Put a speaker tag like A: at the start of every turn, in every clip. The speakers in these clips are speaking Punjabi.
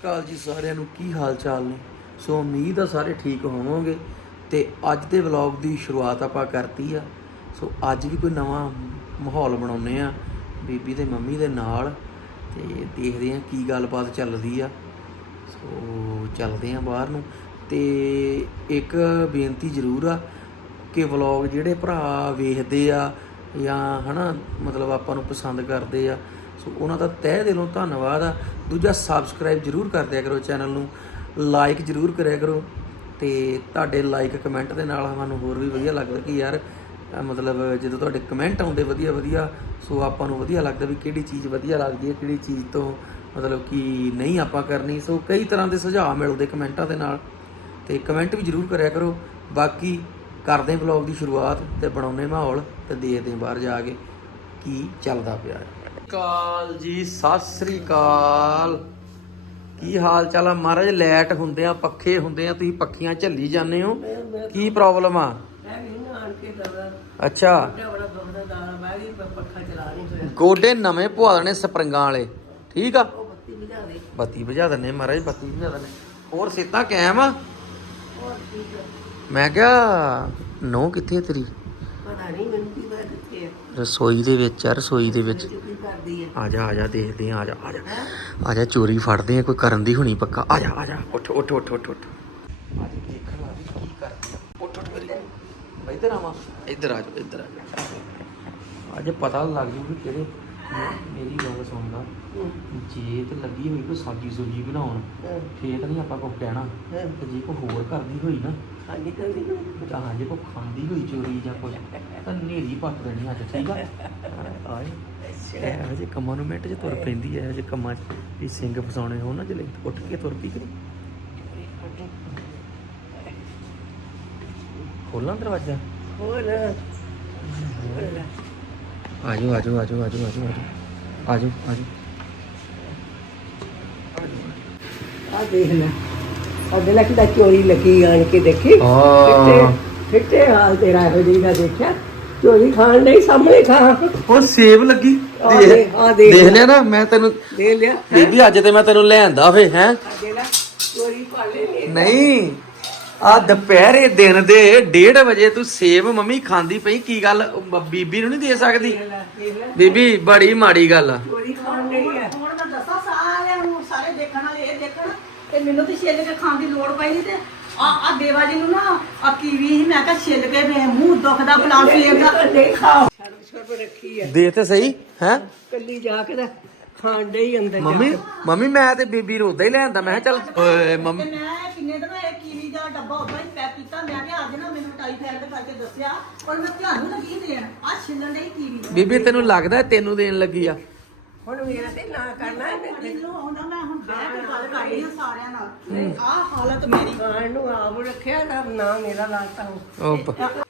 A: ਅਕਾਲ ਜੀ ਸਾਰਿਆਂ ਨੂੰ ਕੀ ਹਾਲ ਚਾਲ ਨੇ? ਸੋ ਉਮੀਦ ਆ ਸਾਰੇ ਠੀਕ ਹੋਵੋਗੇ ਤੇ ਅੱਜ ਦੇ ਵਲੌਗ ਦੀ ਸ਼ੁਰੂਆਤ ਆਪਾਂ ਕਰਤੀ ਆ। ਸੋ ਅੱਜ ਵੀ ਕੋਈ ਨਵਾਂ ਮਾਹੌਲ ਬਣਾਉਨੇ ਆ, ਬੀਬੀ ਤੇ ਮੰਮੀ ਦੇ ਨਾਲ ਤੇ ਦੇਖਦੇ ਆ ਕੀ ਗੱਲਬਾਤ ਚੱਲਦੀ ਆ। ਸੋ ਚੱਲਦੇ ਆ ਬਾਹਰ ਨੂੰ ਤੇ ਇੱਕ ਬੇਨਤੀ ਜ਼ਰੂਰ ਆ ਕਿ ਵਲੌਗ ਜਿਹੜੇ ਭਰਾ ਵੇਖਦੇ ਆ ਜਾਂ ਹਨਾ, ਮਤਲਬ ਆਪਾਂ ਨੂੰ ਪਸੰਦ ਕਰਦੇ ਆ, ਸੋ ਉਹਨਾਂ ਦਾ ਤਹਿ ਦਿਲੋਂ ਧੰਨਵਾਦ ਆ ਦੂਜਾ ਸਬਸਕ੍ਰਾਈਬ ਜ਼ਰੂਰ ਕਰ ਦਿਆ ਕਰੋ ਚੈਨਲ ਨੂੰ ਲਾਈਕ ਜ਼ਰੂਰ ਕਰਿਆ ਕਰੋ ਤੇ ਤੁਹਾਡੇ ਲਾਈਕ ਕਮੈਂਟ ਦੇ ਨਾਲ ਸਾਨੂੰ ਹੋਰ ਵੀ ਵਧੀਆ ਲੱਗਦਾ ਕਿ ਯਾਰ ਮਤਲਬ ਜਦੋਂ ਤੁਹਾਡੇ ਕਮੈਂਟ ਆਉਂਦੇ ਵਧੀਆ ਵਧੀਆ, ਸੋ ਆਪਾਂ ਨੂੰ ਵਧੀਆ ਲੱਗਦਾ ਵੀ ਕਿਹੜੀ ਚੀਜ਼ ਵਧੀਆ ਲੱਗਦੀ ਹੈ, ਕਿਹੜੀ ਚੀਜ਼ ਤੋਂ ਮਤਲਬ ਕਿ ਨਹੀਂ ਆਪਾਂ ਕਰਨੀ, ਸੋ ਕਈ ਤਰ੍ਹਾਂ ਦੇ ਸੁਝਾਅ ਮਿਲਦੇ ਕਮੈਂਟਾਂ ਦੇ ਨਾਲ ਤੇ ਕਮੈਂਟ ਵੀ ਜ਼ਰੂਰ ਕਰਿਆ ਕਰੋ। ਬਾਕੀ ਕਰਦੇ ਵਲੌਗ ਦੀ ਸ਼ੁਰੂਆਤ ਤੇ ਬਣਾਉਨੇ ਮਾਹੌਲ ਤੇ ਦੇਖਦੇ ਬਾਹਰ ਜਾ ਕੇ। ਕੀ ਚੱਲਦਾ ਪਿਆ ਹੈ? ਕਾਲ ਜੀ ਸਤਿ ਸ੍ਰੀ ਅਕਾਲ। ਕੀ ਹਾਲ ਚਾਲ ਆ? ਮਹਾਰਾਜ ਲੈਟ ਹੁੰਦੇ ਆ ਪੱਖੇ ਹੁੰਦੇ ਆ ਤੁਸੀਂ ਪੱਖੀਆਂ ਝੱਲੀ ਜਾਂਦੇ ਹੋ। ਕੀ ਪ੍ਰੋਬਲਮ ਆ?
B: ਮੈਂ ਵੀ ਨਾ ਆਣ ਕੇ ਦਰਦ
A: ਅੱਛਾ। ਗੋਡੇ ਨਵੇਂ ਪਵਾ ਦੇਣੇ ਸਪਰਿੰਗਾਂ ਵਾਲੇ। ਠੀਕ ਆ?
B: ਬੱਤੀ ਬੁਝਾ ਦੇ।
A: ਬੱਤੀ ਬੁਝਾ ਦਿੰਨੇ ਮਹਾਰਾਜ ਬੱਤੀ ਬੁਝਾ ਦਿੰਨੇ ਹੋਰ ਸਿੱਧਾ ਕਾਇਮ ਆ?
B: ਹੋਰ ਠੀਕ ਆ।
A: ਮੈਂ ਕਿਹਾ ਨੋ ਕਿੱਥੇ ਤੇਰੀ?
B: ਨਹੀਂ ਮੈਨੂੰ ਕੀ ਪਤਾ ਕਿੱਥੇ ਆ।
A: ਰਸੋਈ ਦੇ ਵਿੱਚ ਆ ਰਸੋਈ ਦੇ ਵਿੱਚ।
B: ਕੀ ਕਰਦੀ
A: ਆ? ਜਾ ਆ ਜਾ ਦੇਖਦੇ ਆ ਆ ਜਾ ਆ ਜਾ। ਆ ਜਾ ਚੋਰੀ ਫੜਦੇ ਆ ਕੋਈ ਕਰਨ ਦੀ ਹੁਣੀ ਪੱਕਾ। ਆ ਜਾ ਆ ਜਾ ਉੱਠ ਉੱਠ ਉੱਠ ਉੱਠ ਉੱਠ। ਅੱਜ ਦੇਖਣ ਕੀ ਕਰਦੀ ਆ। ਉੱਠ ਉੱਠ ਮੇਰੀ ਇੱਧਰ ਆਵਾ। ਇੱਧਰ ਆ ਜਾ ਇੱਧਰ ਆ ਜਾ। ਅੱਜ ਪਤਾ ਲੱਗ ਜੂ ਵੀ ਕਿਹੜੇ ਮੇਰੀ ਗੱਲ ਸੁਣਦਾ। ਜੇ ਤੇ ਲੱਗੀ ਹੋਈ ਕੋਈ ਸਬਜ਼ੀ ਸੁਬਜ਼ੀ ਬਣਾਉਣ ਫੇਰ ਤਾਂ ਨਹੀਂ ਆਪਾਂ ਕੁਝ ਕਹਿਣਾ। ਤੇ ਜੇ ਕੋਈ ਹੋਰ ਕਰਦੀ ਹੋਈ ਨਾ
B: ਕਰਦੀ
A: ਤਾਂ ਹਾਂ ਜੇ ਕੋਈ ਖਾਂਦੀ ਹੋਈ ਚੋਰੀ ਜਾਂ ਕੁਝ ਤਾਂ ਨੇਰੀ ਪੱਟ ਦੇਣੀ ਅੱਜ ਠੀਕ ਆ? ਆਏ ਇਹੋ ਜਿਹੇ ਕੰਮਾਂ ਨੂੰ ਮਿੰਟ 'ਚ ਤੁਰ ਪੈਂਦੀ ਇਹੋ ਜਿਹੇ ਕੰਮਾਂ 'ਚ ਵੀ ਸਿੰਘ ਫਸਾਉਣੇ ਹੋਣ ਨਾ ਜਲੇ ਉੱਠ ਕੇ ਤੁਰ ਪਈ ਕਰੀ। ਖੋਲਾਂ ਦਰਵਾਜ਼ਾ?
B: ਹੋਰ
A: ਆਜੋ ਆਜੋ ਆਜੋ ਆਜੋ ਆਜੋ ਆਜੋ। ਆਜੋ ਆਜੋ।
B: ਆ ਦੇਖ ਲੈ। ਲੱਗ ਦਾ ਚੋਰੀ ਲੱਗੀ ਆਣ ਕੇ ਦੇਖੀ?
A: ਹਾਂ।
B: ਫਿੱਟੇ ਫਿੱਟੇ ਹਾਲ ਤੇਰਾ ਇਹੋ ਜਿਹੀ ਦਾ ਦੇਖਿਆ। ਚੋਰੀ ਖਾਣ ਨਹੀਂ ਸਾਹਮਣੇ ਖਾ।
A: ਉਹ ਸੇਬ ਲੱਗੀ।
B: ਦੇਖ, ਆ ਦੇਖ।
A: ਦੇਖ ਲਿਆ ਨਾ ਮੈਂ ਤੈਨੂੰ
B: ਦੇ ਲਿਆ
A: ਬੀਬੀ ਅੱਜ ਤੇ ਮੈਂ ਤੈਨੂੰ ਲਿਆਂਦਾ ਫੇ ਹੈ?
B: ਲੈ ਚੋਰੀ ਪਾ ਲੈ
A: ਨਹੀਂ ਆ ਦੁਪਹਿਰੇ ਦਿਨ ਦੇ 1:30 ਵਜੇ ਤੂੰ ਸੇਬ ਮੰਮੀ ਖਾਂਦੀ ਪਈ ਕੀ ਗੱਲ ਬੀਬੀ ਨੂੰ ਨਹੀਂ ਦੇ ਸਕਦੀ?
B: ਦੇਖ ਲੈ ਦੇਖ ਲੈ।
A: ਬੀਬੀ ਬੜੀ ਮਾੜੀ ਗੱਲ ਆ।
B: ਚੋਰੀ ਖਾਣ ਨਹੀਂ ਹੈ।
C: ਹੁਣ ਮੈਂ ਦੱਸਾਂ ਸਾਰਿਆਂ ਨੂੰ ਸਾਰੇ ਦੇਖਣ ਵਾਲੇ ਇਹ ਦੇਖਣ। ਤੇ ਮੈਨੂੰ ਤੇ ਛਿੱਲ ਕੇ ਖਾਣ ਦੀ ਲੋੜ ਪਈ ਨਹੀਂ ਤੇ ਆ ਆ ਦੇਵਾ ਜੀ ਨੂੰ ਨਾ ਆ ਕੀਵੀ ਸੀ ਮੈਂ ਕਿਹਾ ਛਿੱਲ ਕੇ ਵੇ ਮੂੰਹ ਦੁਖਦਾ ਫਲਾਂ ਸੇਬ ਦਾ
B: ਨਹੀਂ ਖਾ ਛੜ ਛੜ ਰੱਖੀ ਹੈ
A: ਦੇ ਤੇ ਸਹੀ ਹੈ?
B: ਕੱਲੀ ਜਾ ਕੇ ਤਾਂ ਖਾਣ ਦੇ ਹੀ ਅੰਦਰ
A: ਮੰਮੀ। ਮੰਮੀ ਮੈਂ ਤੇ ਬੀਬੀ ਨੂੰ ਉਦਾਂ ਹੀ ਲਿਆਂਦਾ ਮੈਂ ਕਿਹਾ ਚੱਲ। ਓਏ ਮੰਮੀ।
C: ਮੈਂ ਕਿੰਨੇ ਦਿਨ ਇਹ ਕੀਵੀ ਦਾ ਡੱਬਾ ਉਦਾਂ ਹੀ ਪੈਕ ਕੀਤਾ ਮੈਂ ਕਿਹਾ ਅੱਜ ਨਾ ਮੈਨੂੰ ਟਾਈਫਾਇਡ ਕਰਕੇ ਦੱਸਿਆ ਔਰ ਮੈਂ ਧਿਆਨ ਨੂੰ ਲੱਗੀ ਦੇਣ? ਆ ਛਿੱਲਣ ਦੇ ਕੀਵੀ।
A: ਬੀਬੀ ਤੈਨੂੰ ਲੱਗਦਾ ਤੈਨੂੰ ਦੇਣ ਲੱਗੀ ਆ?
B: ਹੁਣ ਮੇਰਾ ਤੇ ਨਾ ਕਰਨਾ।
C: ਮੈਨੂੰ ਆਉਂਦਾ ਮੈਂ ਹੁਣ ਬਹਿ ਕੇ ਗੱਲ ਕਰਨੀ ਆ ਸਾਰਿਆਂ ਨਾਲ। ਆ ਹਾਲਤ ਮੇਰੀ।
B: ਖਾਣ ਨੂੰ ਆਪ ਰੱਖਿਆ ਨਾ ਮੇਰਾ ਲਾਤਾ
A: ਉਹ।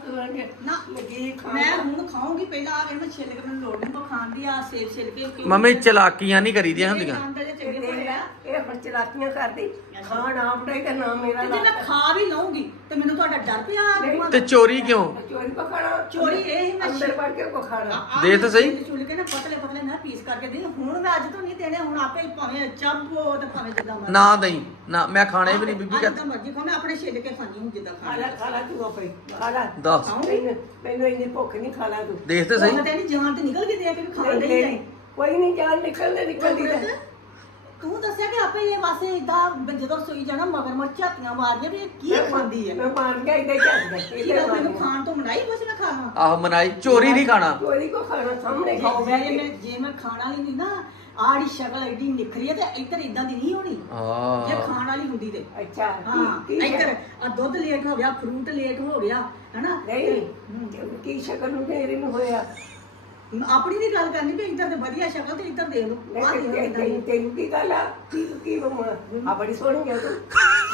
B: ਤੁਰਾਂਗੇ
C: ਨਾ
B: ਲੱਗੀ
C: ਮੈਂ ਹੁਣ ਖਾਉਂਗੀ ਪਹਿਲਾਂ ਆ ਕੇ ਮੈਂ ਛਿੱਲ ਕੇ ਮੈਨੂੰ ਲੋੜ ਨਹੀਂ ਕੋ ਖਾਣ ਦੀ ਆ ਸੇਬ ਛਿੱਲ ਕੇ ਕੀਵੀ
A: ਮੰਮੀ ਚਲਾਕੀਆਂ ਨਹੀਂ ਕਰੀਦੀਆਂ ਹੁੰਦੀਆਂ।
C: ਚੰਗੇ
B: ਦੇਖ ਲੈ ਇਹ ਕਰਦੀ। ਖਾਣ ਹੀ ਤੇ ਨਾ ਮੇਰਾ
C: ਤੇ ਜੇ ਮੈਂ
B: ਲਾਤਾ
C: ਖਾ ਵੀ ਲਊਂਗੀ ਤੇ ਮੈਨੂੰ ਤੁਹਾਡਾ ਡਰ ਪਿਆ ਆਗੂਆਂ
A: ਤੇ ਚੋਰੀ ਕਿਉਂ?
B: ਚੋਰੀ ਕੋ ਖਾਣਾ।
C: ਚੋਰੀ ਇਹ ਹੀ ਮੈਂ
B: ਅੰਦਰ ਵੜ ਕੇ ਕੋ ਖਾਣਾ
A: ਦੇ ਤਾਂ ਸਹੀ।
C: ਕੇ ਨਾ ਪਤਲੇ ਪਤਲੇ ਨਾ ਪੀਸ ਕਰਕੇ ਦੇ। ਹੁਣ ਮੈਂ ਅੱਜ ਤੋਂ ਨਹੀਂ ਦੇਣੇ ਹੁਣ ਆਪੇ ਭਾਵੇਂ ਚੱਬੋ ਤੇ ਭਾਵੇਂ ਜਿੱਦਾਂ ਮਰਜ਼ੀ।
A: ਨਾ ਦਈ ਨਾ। ਮੈਂ ਖਾਣੇ ਵੀ ਨਹੀਂ ਬੀਬੀ
C: ਅੱਜ
A: ਕਰ
C: ਮਰਜ਼ੀ ਖਾ ਮੈਂ ਆਪਣੇ ਛਿੱਲ ਕੇ ਖਾਣੀ ਹੁਣ ਜਿੱਦਾਂ ਖਾਣਾ।
B: ਲੈ ਖਾ ਲੈ ਤੂੰ ਆਪੇ। ਖਾ ਲੈ
A: ਦੱਸ।
B: ਮੈਨੂੰ ਮੈਨੂੰ ਇੰਨੀ ਭੁੱਖ ਨਹੀਂ ਖਾ ਲੈ ਤੂੰ।
A: ਦੇਖ ਤੇ ਸਹੀ।
C: ਮੈਂ ਤੇ ਨਹੀਂ ਜਾਨ ਤੇ ਨਿਕਲ ਦੇ ਕੇ ਵੀ ਖਾਣ
B: ਨਹੀਂ,
C: ਦੇ
B: ਨਹੀਂ,
C: ਜਾਈ।
B: ਕੋਈ ਨਹੀਂ ਜਾਨ ਨਿਕਲਦੇ ਨਿਕਲਦੀ ਰਹਿ।
C: ਤੂੰ ਦੱਸਿਆ ਕਿ ਆਪੇ ਇਹ ਵਾਸੇ ਇਦਾਂ ਜਦੋਂ ਸੋਈ ਜਾਣਾ ਮਗਰ ਮਰ ਝਾਤੀਆਂ ਮਾਰਦੀਆਂ ਵੀ ਇਹ ਕੀ ਖਾਂਦੀ ਹੈ
B: ਮੈਂ ਮਾਰ ਗਿਆ ਇਦਾਂ
C: ਕੀ ਗੱਲ ਮੈਨੂੰ ਖਾਣ ਤੋਂ ਮਨਾਈ ਕੁਛ ਮੈਂ ਖਾਣਾ?
A: ਆਹ ਮਨਾਈ ਚੋਰੀ ਨਹੀਂ ਖਾਣਾ।
B: ਚੋਰੀ ਕੋ ਖਾਣਾ ਸਾਹਮਣੇ ਖਾਓ
C: ਮੈਂ ਜੇ ਮੈਂ ਜੇ ਮੈਂ ਖਾਣ ਵਾਲੀ ਨਹੀਂ ਨਾ ਆੜੀ ਸ਼ਕਲ ਐਡੀ ਨਿਖਰੀ ਹੈ ਤੇ ਇੱਧਰ ਇਦਾਂ ਦੀ ਨਹੀਂ ਹੋਣੀ। ਜੇ
A: ਆ
C: ਖਾਣ ਵਾਲੀ ਹੁੰਦੀ ਤੇ।
B: ਅੱਛਾ
C: ਹਾਂ
B: ਕੀ ਕੀ
C: ਇੱਧਰ ਆ ਦੁੱਧ ਲੇਟ ਹੋ ਗਿਆ ਫਰੂਟ ਲੇਟ ਹੋ ਗਿਆ ਹਨਾ?
B: ਨਹੀਂ ਕੀ ਸ਼ਕਲ ਨੂੰ ਤੇਰੀ ਨੂੰ ਹੋਇਆ?
C: ਆਪਣੀ ਦੀ ਗੱਲ ਕਰਨੀ ਵੀ ਇੱਧਰ ਤੇ ਵਧੀਆ ਸ਼ਕਲ ਤੇ ਇੱਧਰ ਦੇਖ ਲਓ। ਆਹ ਦੇਖ ਲਓ ਏਦਾਂ ਦੀ।
B: ਤੈਨੂੰ ਕੀ ਗੱਲ ਆ? ਕੀ ਕੀ ਬਮਾ ਆ? ਬੜੀ ਸੋਹਣੀ ਹੈ ਤੂੰ।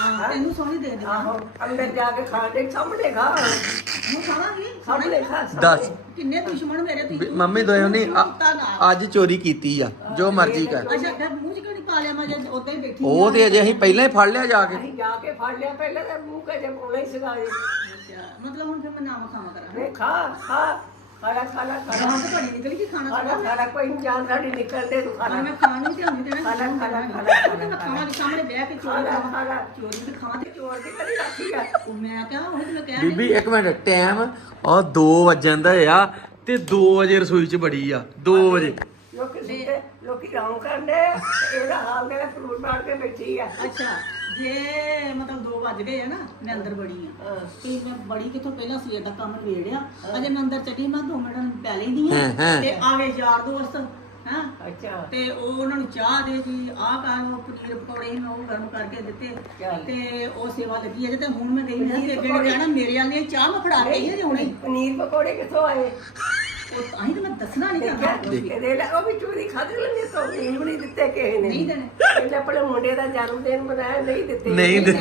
C: ਹਾਂ ਤੈਨੂੰ ਸੋਹਣੀ ਦੇ ਦੇ
B: ਆਹੋ ਅੰਦਰ ਜਾ ਕੇ ਖਾ ਦੇ ਸਾਹਮਣੇ ਖਾ।
C: ਹੁਣ ਖਾਵਾਂਗੀ?
B: ਸਾਹਮਣੇ ਖਾ
A: ਦੱਸ।
C: ਕਿੰਨੇ ਦੁਸ਼ਮਣ ਮੇਰੇ
A: ਵੀ
C: ਤੁਸੀਂ?
A: ਮੰਮੀ ਦੋਇਓ
C: ਨਾ।
A: ਆ- ਅੱਜ ਚੋਰੀ ਕੀਤੀ ਆ। ਜੋ ਮਰਜ਼ੀ ਕਰ
C: ਅੱਛਾ ਫਿਰ ਮੂੰਹ 'ਚ ਕਿਉਂ ਨਹੀਂ ਪਾ ਲਿਆ? ਮੈਂ ਜਦ ਉੱਦਾਂ ਹੀ ਬੈਠੀ
A: ਉਹ ਤੇ ਅਜੇ ਅਸੀਂ ਪਹਿਲਾਂ ਹੀ ਫੜ ਲਿਆ ਜਾ ਕੇ।
B: ਅਸੀਂ ਜਾ ਕੇ ਫੜ ਲਿਆ ਪਹਿਲਾਂ ਤਾਂ ਮੂੰਹ ਕਦੇ ਪਾਉਣਾ ਹੀ ਸੀਗਾ ਇਹ।
C: ਅੱਛਾ ਮਤਲਬ ਹੁਣ ਫਿਰ ਮੈਂ ਨਾਮ ਖਾਵਾਂ ਕਰਾਂ।
B: ਨਹੀਂ ਖਾ ਖਾ ਖਾਣਾ ਖਾਣਾ ਖਾਣਾ।
C: ਗਾਂ ਤੇ ਬੜੀ ਨਿਕਲੀ ਕਿ ਖਾਣਾ
B: ਖਾਣਾ ਖਾਣਾ। ਕੋਈ ਨਹੀਂ ਜਾਨ ਸਾਡੀ ਨਿਕਲਦੇ ਤੂੰ ਖਾਣਾ।
C: ਮੈਂ ਖਾਣ ਨਹੀਂ ਧਿਆਨ ਦੇਣਾ
B: ਖਾਣਾ, ਖਾਣਾ, ਖਾਣਾ, ਖਾਣਾ,
C: ਮੈਂ ਖਾਣਾ। ਦੇ ਸਾਹਮਣੇ ਬਹਿ ਕੇ ਚੋਰੀ
B: ਖਾਣਾ
C: ਖਾਵਾਂ
B: ਖਾਣਾ।
C: ਚੋਰੀ ਤੇ ਖਾਵਾਂ ਤੇ
B: ਚੋਰ ਦੀ ਕਦੀ ਰੱਖੀ ਆ?
C: ਉਹ ਮੈਂ ਕਿਹਾ ਉਹ ਤੇ ਮੈਂ ਕਹਿ
A: ਬੀਬੀ ਇੱਕ ਮਿੰਟ ਟਾਈਮ ਆ 2 ਵਜਣ ਦਾ ਆ ਤੇ 2 ਵਜੇ ਰਸੋਈ 'ਚ ਬੜੀ ਆ 2 ਵਜੇ।
B: ਲੋਕੀ ਸੁੱਤੇ। ਲੋਕੀ ਰਾਮ ਕਰਨੇ ਇਹਦਾ ਹਾਲ ਦੇ ਫਰੂਟ ਮਾਰ ਕੇ ਬੈਠੀ ਆ।
C: ਅੱਛਾ ਜੇ ਮਤਲਬ 2 ਵੱਜ ਗਏ ਆ ਨਾ ਮੈਂ ਅੰਦਰ ਬੜੀ ਆ। ਤੇ ਮੈਂ ਬੜੀ ਕਿਥੋਂ ਪਹਿਲਾਂ ਸਵੇਰ ਦਾ ਕੰਮ ਵੇੜਿਆ ਅਜੇ ਮੈਂ ਅੰਦਰ ਚੱਲੀ ਮੈਂ 2 ਮਿੰਟ ਪੈ ਲੈਂਦੀ ਆ
A: ਹਾਂ, ਹਾਂ।
C: ਤੇ ਆਵੇ ਯਾਰ ਦੋਸਤ ਹਾਂ?
B: ਅੱਛਾ।
C: ਤੇ ਉਹ ਉਹਨਾਂ ਨੂੰ ਚਾਹ ਦੇ ਦੀ ਆਹ ਕਰ ਉਹ ਪਨੀਰ ਪਕੌੜੇ ਮੈਂ ਉਹ ਗਰਮ ਕਰਕੇ ਦਿੱਤੇ।
B: ਚੱਲ।
C: ਤੇ ਉਹ ਸੇਵਾ ਲੱਗੀ ਅਜੇ ਤੇ ਹੁਣ ਮੈਂ ਗਈ ਮੈਂ ਤੇ ਨੇ ਕਹਿਣਾ ਮੇਰੇ ਵਾਲੀ ਚਾਹ ਮੈਂ ਫੜਾ ਕੇ ਆਈ ਅਜੇ ਹੁਣੇ। ਹੀ।
B: ਪਨੀਰ ਪਕੌੜੇ ਕਿੱਥੋਂ ਆਏ?
C: ਉਹ ਤਾਂ ਹੀ ਤਾਂ ਮੈਂ ਦੱਸਣਾ ਨਹੀਂ ਚਾਹੁੰਦਾ।
B: ਇਹਦੇ ਲੈ ਉਹ ਵੀ ਚੋਰੀ ਖਾਦੇ ਲੈਂਦੇ ਤੋਂ ਨਹੀਂ ਵੀ ਨਹੀਂ ਦਿੱਤੇ ਕਿਸੇ ਨੇ।
C: ਨਹੀਂ ਦੇਣੇ।
B: ਇਹਨੇ ਆਪਣੇ ਮੁੰਡੇ ਦਾ ਜਨਮ ਦਿਨ ਮਨਾਇਆ ਨਹੀਂ ਦਿੱਤੇ
A: ਨਹੀਂ ਦੇ